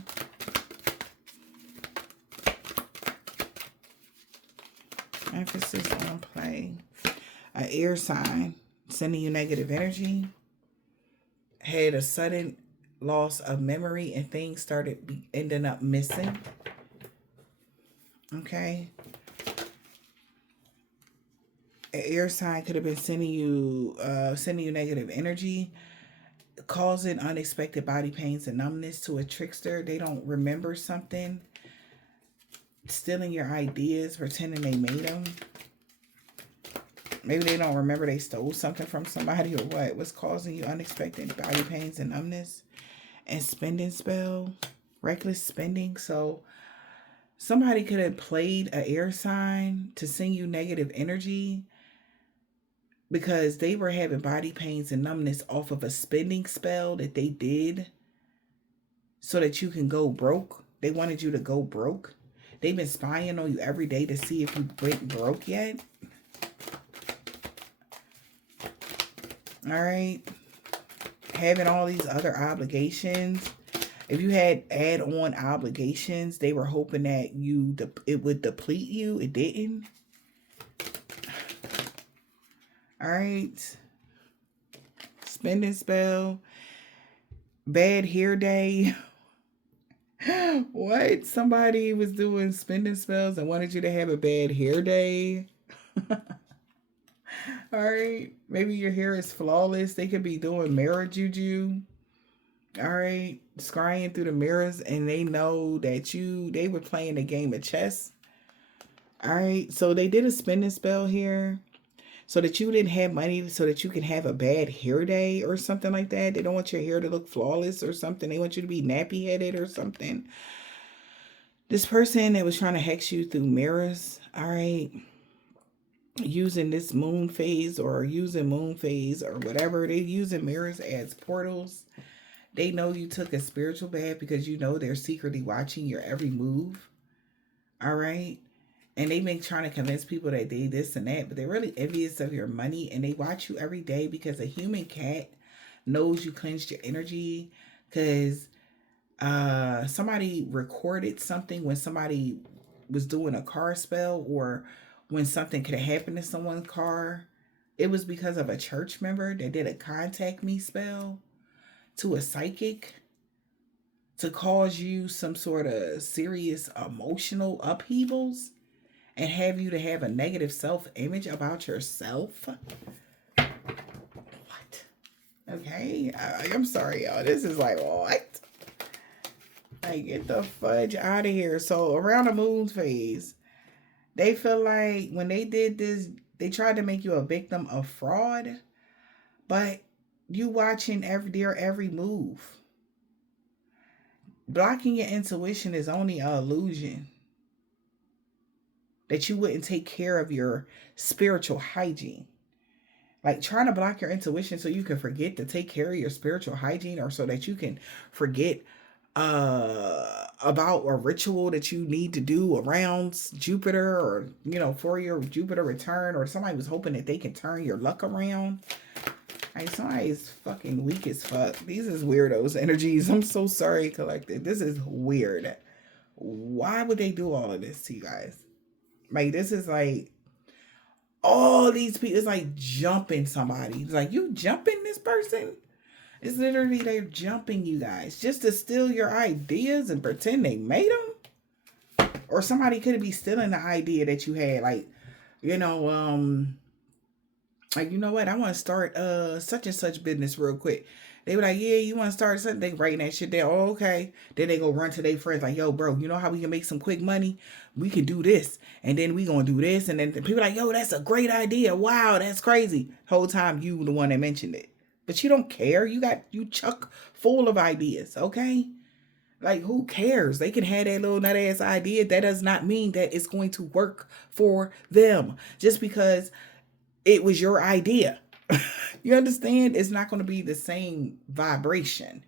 Emphasis on play. An air sign sending you negative energy. Had a sudden loss of memory and things started ending up missing. Okay. An air sign could have been sending you negative energy, causing unexpected body pains and numbness to a trickster. They don't remember something. Stealing your ideas, pretending they made them. Maybe they don't remember they stole something from somebody or what. What's causing you unexpected body pains and numbness? And spending spell. Reckless spending. So somebody could have played an air sign to send you negative energy because they were having body pains and numbness off of a spending spell that they did so that you can go broke. They wanted you to go broke. They've been spying on you every day to see if you went broke yet. All right. Having all these other obligations. If you had add-on obligations, they were hoping that it would deplete you. It didn't. All right. Spending spell. Bad hair day. What? Somebody was doing spending spells and wanted you to have a bad hair day. All right. Maybe your hair is flawless. They could be doing mirror juju. All right. Scrying through the mirrors and they know that they were playing a game of chess. All right. So they did a spending spell here so that you didn't have money so that you can have a bad hair day or something like that. They don't want your hair to look flawless or something. They want you to be nappy headed or something. This person that was trying to hex you through mirrors, all right, using this moon phase or using moon phase or whatever, they using mirrors as portals. They know you took a spiritual bath because you know they're secretly watching your every move. All right. And they've been trying to convince people that they this and that, but they're really envious of your money and they watch you every day because a human cat knows you cleansed your energy because somebody recorded something when somebody was doing a car spell or when something could have happened to someone's car. it was because of a church member that did a contact me spell to a psychic to cause you some sort of serious emotional upheavals and have you to have a negative self-image about yourself. What? Okay, I'm sorry, y'all. This is like, what? Like, get the fudge out of here. So around the moon phase, they feel like when they did this, they tried to make you a victim of fraud, but you watching their every move. Blocking your intuition is only an illusion. That you wouldn't take care of your spiritual hygiene. Like trying to block your intuition so you can forget to take care of your spiritual hygiene, or so that you can forget about a ritual that you need to do around Jupiter, or for your Jupiter return, or somebody was hoping that they can turn your luck around. Like, somebody's fucking weak as fuck. These is weirdos energies. I'm so sorry, collective. This is weird. Why would they do all of this to you guys? Like, this is like all these people. It's like jumping somebody. It's like, you jumping this person? It's literally they're jumping you guys just to steal your ideas and pretend they made them. Or somebody could be stealing the idea that you had. Like, like, you know what? I want to start such and such business real quick. They were like, yeah, you want to start something? They writing that shit down. Oh, okay. Then they go run to their friends like, yo, bro, you know how we can make some quick money? We can do this. And then we going to do this. And then people like, yo, that's a great idea. Wow, that's crazy. Whole time you the one that mentioned it. But you don't care. You chuck full of ideas, okay? Like, who cares? They can have that little nut ass idea. That does not mean that it's going to work for them. Just because it was your idea. You understand? It's not going to be the same vibration.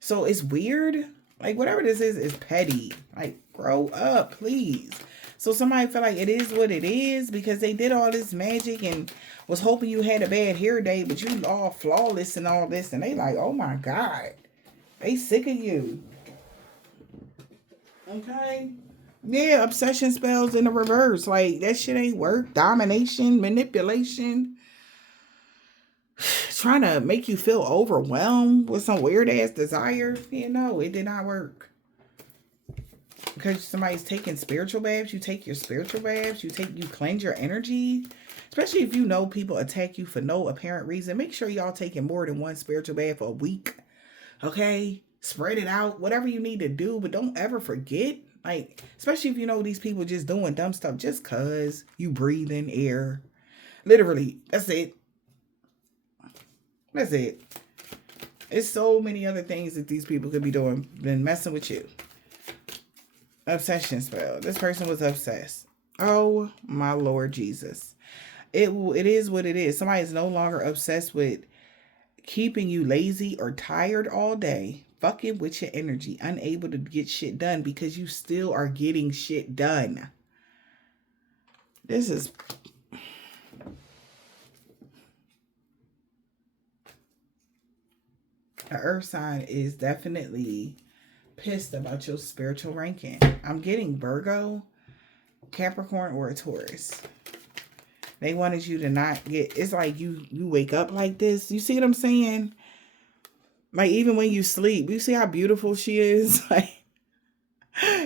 So it's weird. Like, whatever this is petty. Like, grow up, please. So somebody feel like it is what it is because they did all this magic and was hoping you had a bad hair day, but you all flawless and all this. And they like, oh my God. They sick of you. Okay? Yeah, obsession spells in the reverse. Like, that shit ain't work. Domination, manipulation. Trying to make you feel overwhelmed with some weird ass desire. It did not work. Because somebody's taking spiritual baths, you take your spiritual baths, you cleanse your energy. Especially if you know people attack you for no apparent reason. Make sure y'all taking more than one spiritual bath a week. Okay? Spread it out. Whatever you need to do, but don't ever forget. Like, especially if you know these people just doing dumb stuff just cause you breathe in air. Literally, that's it. That's it. It's so many other things that these people could be doing than messing with you. Obsession spell. This person was obsessed. Oh my Lord Jesus. It is what it is. Somebody is no longer obsessed with keeping you lazy or tired all day. Fucking with your energy. Unable to get shit done because you still are getting shit done. This is... The earth sign is definitely pissed about your spiritual ranking. I'm getting Virgo, Capricorn, or a Taurus. They wanted you to not get... It's like you wake up like this. You see what I'm saying? Like, even when you sleep, you see how beautiful she is? Like,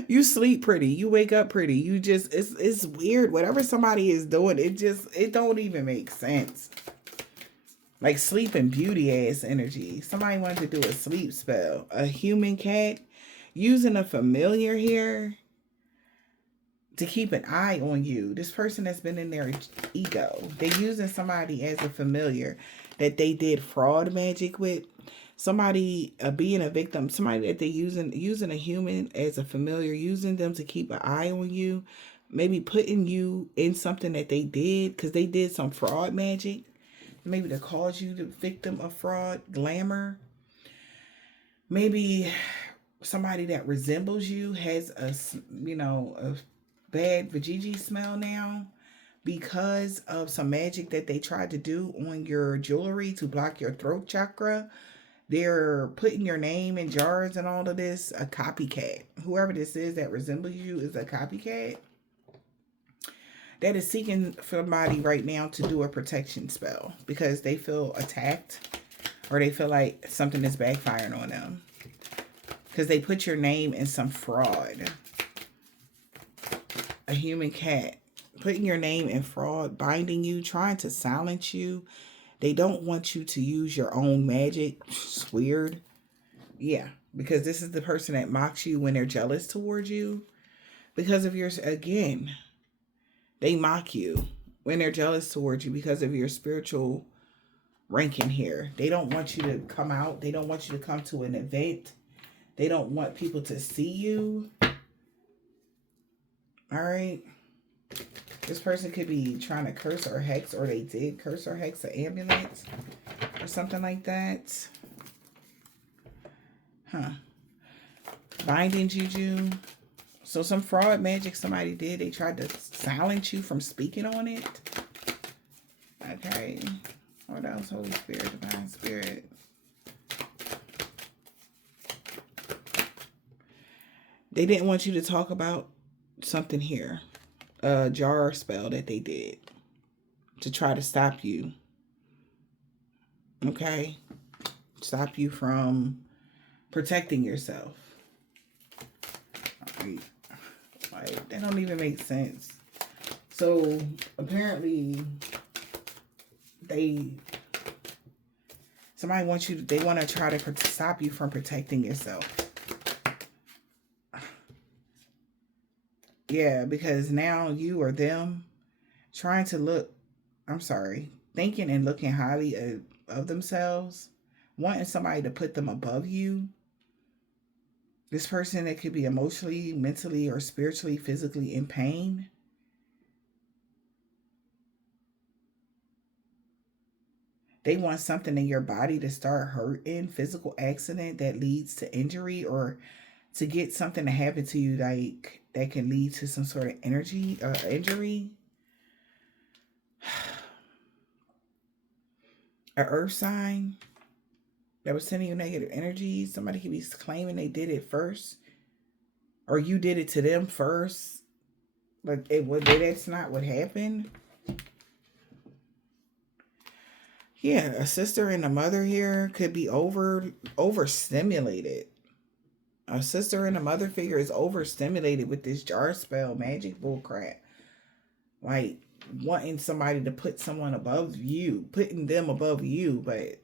you sleep pretty. You wake up pretty. You just... It's weird. Whatever somebody is doing, it don't even make sense. Like Sleeping Beauty ass energy. Somebody wanted to do a sleep spell. A human cat. Using a familiar here to keep an eye on you. This person that's been in their ego. They're using somebody as a familiar that they did fraud magic with. Somebody being a victim. Somebody that they're using a human as a familiar. Using them to keep an eye on you. Maybe putting you in something that they did. Because they did some fraud magic. Maybe to cause you the victim of fraud, glamour. Maybe somebody that resembles you has a bad vajayjay smell now because of some magic that they tried to do on your jewelry to block your throat chakra. They're putting your name in jars and all of this. A copycat. Whoever this is that resembles you is a copycat. that is seeking somebody right now to do a protection spell because they feel attacked or they feel like something is backfiring on them. Because they put your name in some fraud. A human cat. Putting your name in fraud, binding you, trying to silence you. They don't want you to use your own magic. It's weird. Yeah, because this is the person that mocks you when they're jealous towards you. Because of your, again, they mock you when they're jealous towards you because of your spiritual ranking here. They don't want you to come out. They don't want you to come to an event. They don't want people to see you. All right. This person could be trying to curse or hex, or they did curse or hex an amulet or something like that. Huh. Binding juju. So some fraud magic somebody did. They tried to silence you from speaking on it. Okay. What else? Holy Spirit, Divine Spirit. They didn't want you to talk about something here. A jar spell that they did to try to stop you. Okay? Stop you from protecting yourself. Like, that don't even make sense. So apparently somebody wants you, they want to try to stop you from protecting yourself. Yeah, because now you or them trying to look, thinking and looking highly of themselves, wanting somebody to put them above you. This person that could be emotionally, mentally, or spiritually, physically in pain. They want something in your body to start hurting, physical accident that leads to injury, or to get something to happen to you like that can lead to some sort of injury. An earth sign that was sending you negative energy. Somebody could be claiming they did it first, or you did it to them first. But that's not what happened. Yeah, a sister and a mother here could be overstimulated. A sister and a mother figure is overstimulated with this jar spell magic bullcrap. Like wanting somebody to put someone above you, putting them above you, but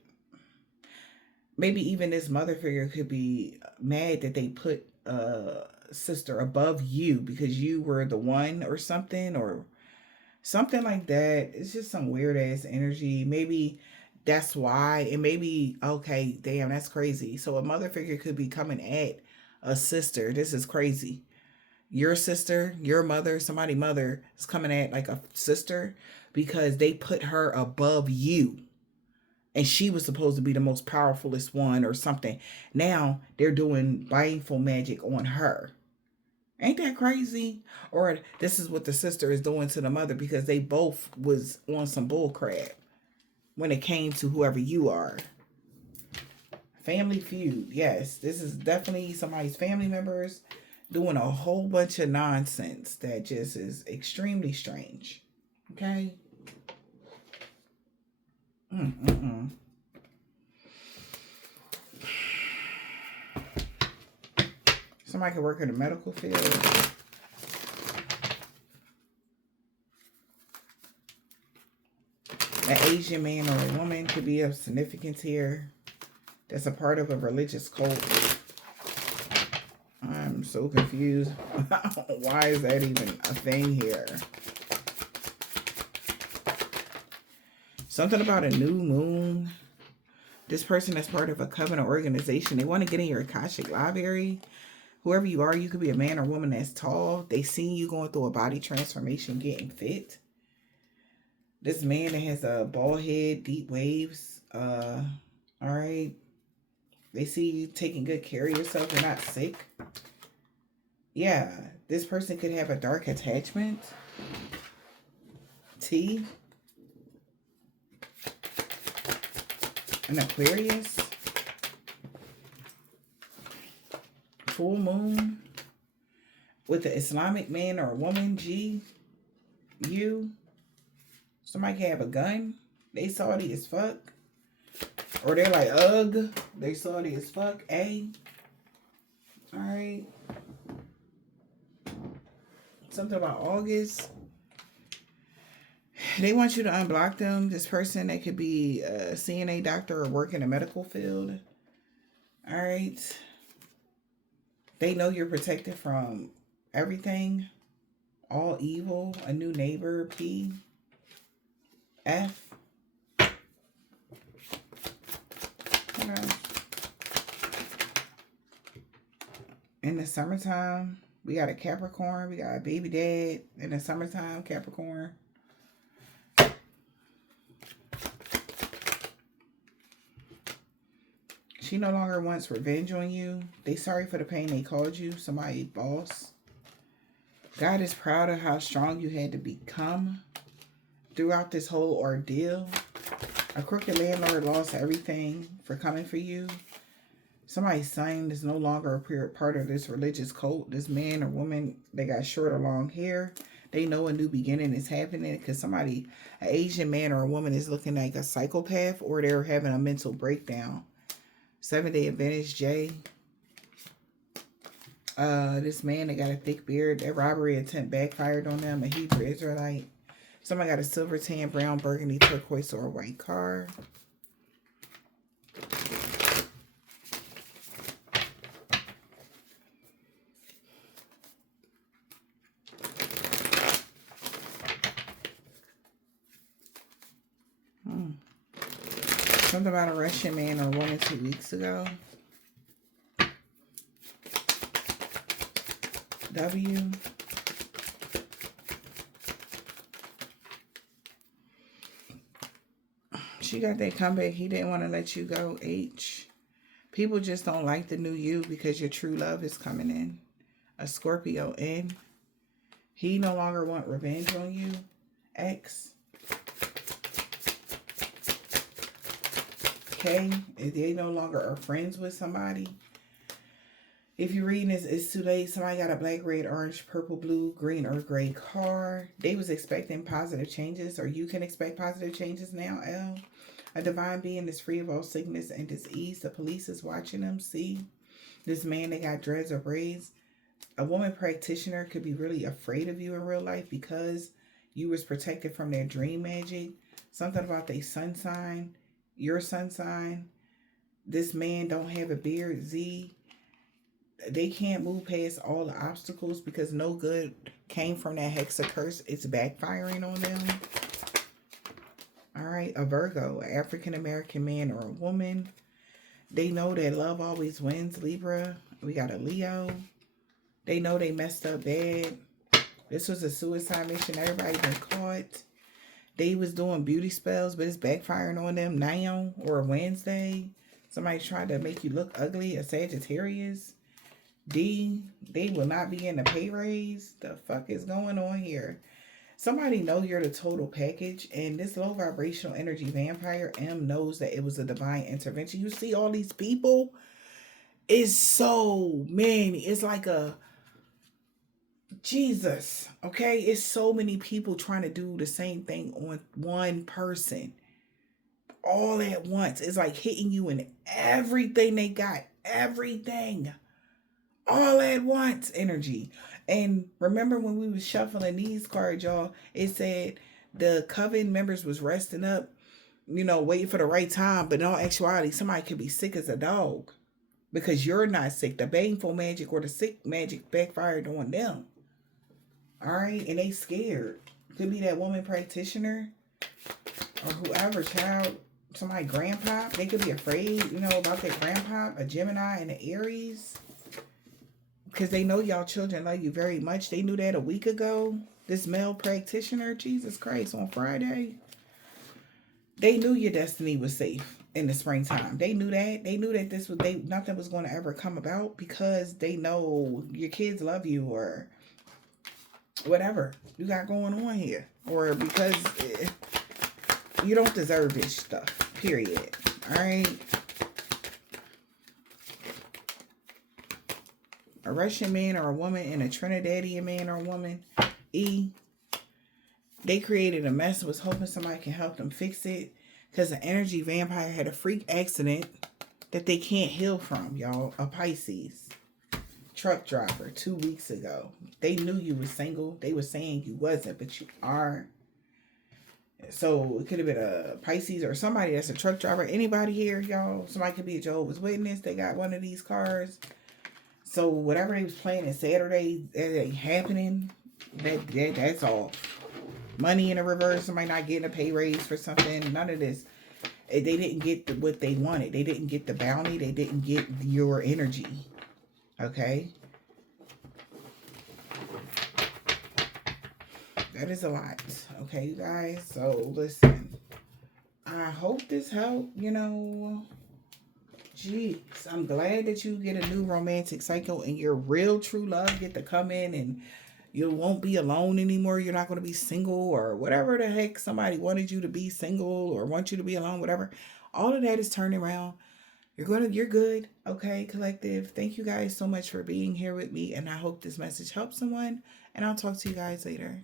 maybe even this mother figure could be mad that they put a sister above you because you were the one or something like that. It's just some weird ass energy. Maybe that's why. And maybe, okay, damn, that's crazy. So a mother figure could be coming at a sister. This is crazy. Your sister, your mother, somebody mother is coming at like a sister because they put her above you. And she was supposed to be the most powerfulest one or something. Now they're doing mindful magic on her. Ain't that crazy? Or this is what the sister is doing to the mother because they both was on some bull crap when it came to whoever you are. Family feud. Yes, this is definitely somebody's family members doing a whole bunch of nonsense that just is extremely strange. Okay? Somebody could work in the medical field. An Asian man or a woman could be of significance here. That's a part of a religious cult. I'm so confused. Why is that even a thing here? Something about a new moon. This person that's part of a covenant organization. They want to get in your Akashic library. Whoever you are, you could be a man or woman that's tall. They see you going through a body transformation, getting fit. This man that has a bald head, deep waves. All right. They see you taking good care of yourself. You're not sick. Yeah. This person could have a dark attachment. T. An Aquarius. Full moon. With the Islamic man or woman, G. You. Somebody can have a gun. They salty as fuck. Or they're like, ugh. They salty as fuck. A. Alright. Something about August. They want you to unblock them. This person, they could be a CNA doctor or work in the medical field. Alright. They know you're protected from everything. All evil. A new neighbor. P. F. Okay. In the summertime, we got a Capricorn. We got a baby dad. In the summertime, Capricorn. She no longer wants revenge on you. They sorry for the pain they caused you. Somebody boss. God is proud of how strong you had to become throughout this whole ordeal. A crooked landlord lost everything for coming for you. Somebody's son is no longer a part of this religious cult. This man or woman, they got short or long hair. They know a new beginning is happening because somebody, an Asian man or a woman is looking like a psychopath or they're having a mental breakdown. 7-day Advantage J. This man, they got a thick beard. That robbery attempt backfired on them. A Hebrew Israelite. Somebody got a silver, tan, brown, burgundy, turquoise, or a white car. Something about a Russian man or woman 2 weeks ago. W. She got that comeback. He didn't want to let you go. H. People just don't like the new you because your true love is coming in. A Scorpio. N. He no longer want revenge on you. X. K. If they no longer are friends with somebody. If you're reading this, it's too late. Somebody got a black, red, orange, purple, blue, green, or gray car. They was expecting positive changes, or you can expect positive changes now, L. A divine being is free of all sickness and disease. The police is watching them. C. This man, they got dreads or braids. A woman practitioner could be really afraid of you in real life because you was protected from their dream magic. Something about their sun sign. Your sun sign. This man don't have a beard. Z. They can't move past all the obstacles because no good came from that hexa curse. It's backfiring on them. All right, a Virgo, an African-American man or a woman. They know that love always wins, Libra. We got a Leo. They know they messed up bad. This was a suicide mission. Everybody been caught. They was doing beauty spells, but it's backfiring on them now or a Wednesday. Somebody tried to make you look ugly, a Sagittarius. D, they will not be in the pay raise. The fuck is going on here? Somebody know you're the total package, and this low vibrational energy vampire M knows that it was a divine intervention. You see all these people? It's so many. It's like a Jesus, okay? It's so many people trying to do the same thing on one person all at once. It's like hitting you in everything they got. Everything. All at once energy. And remember when we was shuffling these cards, y'all, it said the coven members was resting up, you know, waiting for the right time. But in all actuality, somebody could be sick as a dog because you're not sick. The baneful magic or the sick magic backfired on them. All right. And they scared. Could be that woman practitioner or whoever, child, somebody grandpa. They could be afraid, you know, about their grandpa, a Gemini and an Aries. Because they know y'all children love you very much. They knew that a week ago. This male practitioner, Jesus Christ, on Friday. They knew your destiny was safe in the springtime. They knew that. They knew that this was nothing was going to ever come about because they know your kids love you or whatever you got going on here. Or because you don't deserve this stuff. Period. All right. A Russian man or a woman and a Trinidadian man or woman. E. They created a mess and was hoping somebody can help them fix it. Because the energy vampire had a freak accident that they can't heal from, y'all. A Pisces truck driver 2 weeks ago. They knew you were single. They were saying you wasn't, but you are. So it could have been a Pisces or somebody that's a truck driver. Anybody here, y'all? Somebody could be a Jehovah's Witness. They got one of these cars. So whatever they was planning Saturday, that ain't happening. That's all. Money in the reverse. Somebody not getting a pay raise for something. None of this. They didn't get what they wanted. They didn't get the bounty. They didn't get your energy. Okay? That is a lot. Okay, you guys? So, listen. I hope this helped, Jeez. I'm glad that you get a new romantic cycle and your real true love get to come in and you won't be alone anymore. You're not going to be single or whatever the heck somebody wanted you to be single or want you to be alone, whatever. All of that is turning around. You're good. Okay, collective. Thank you guys so much for being here with me. And I hope this message helps someone. And I'll talk to you guys later.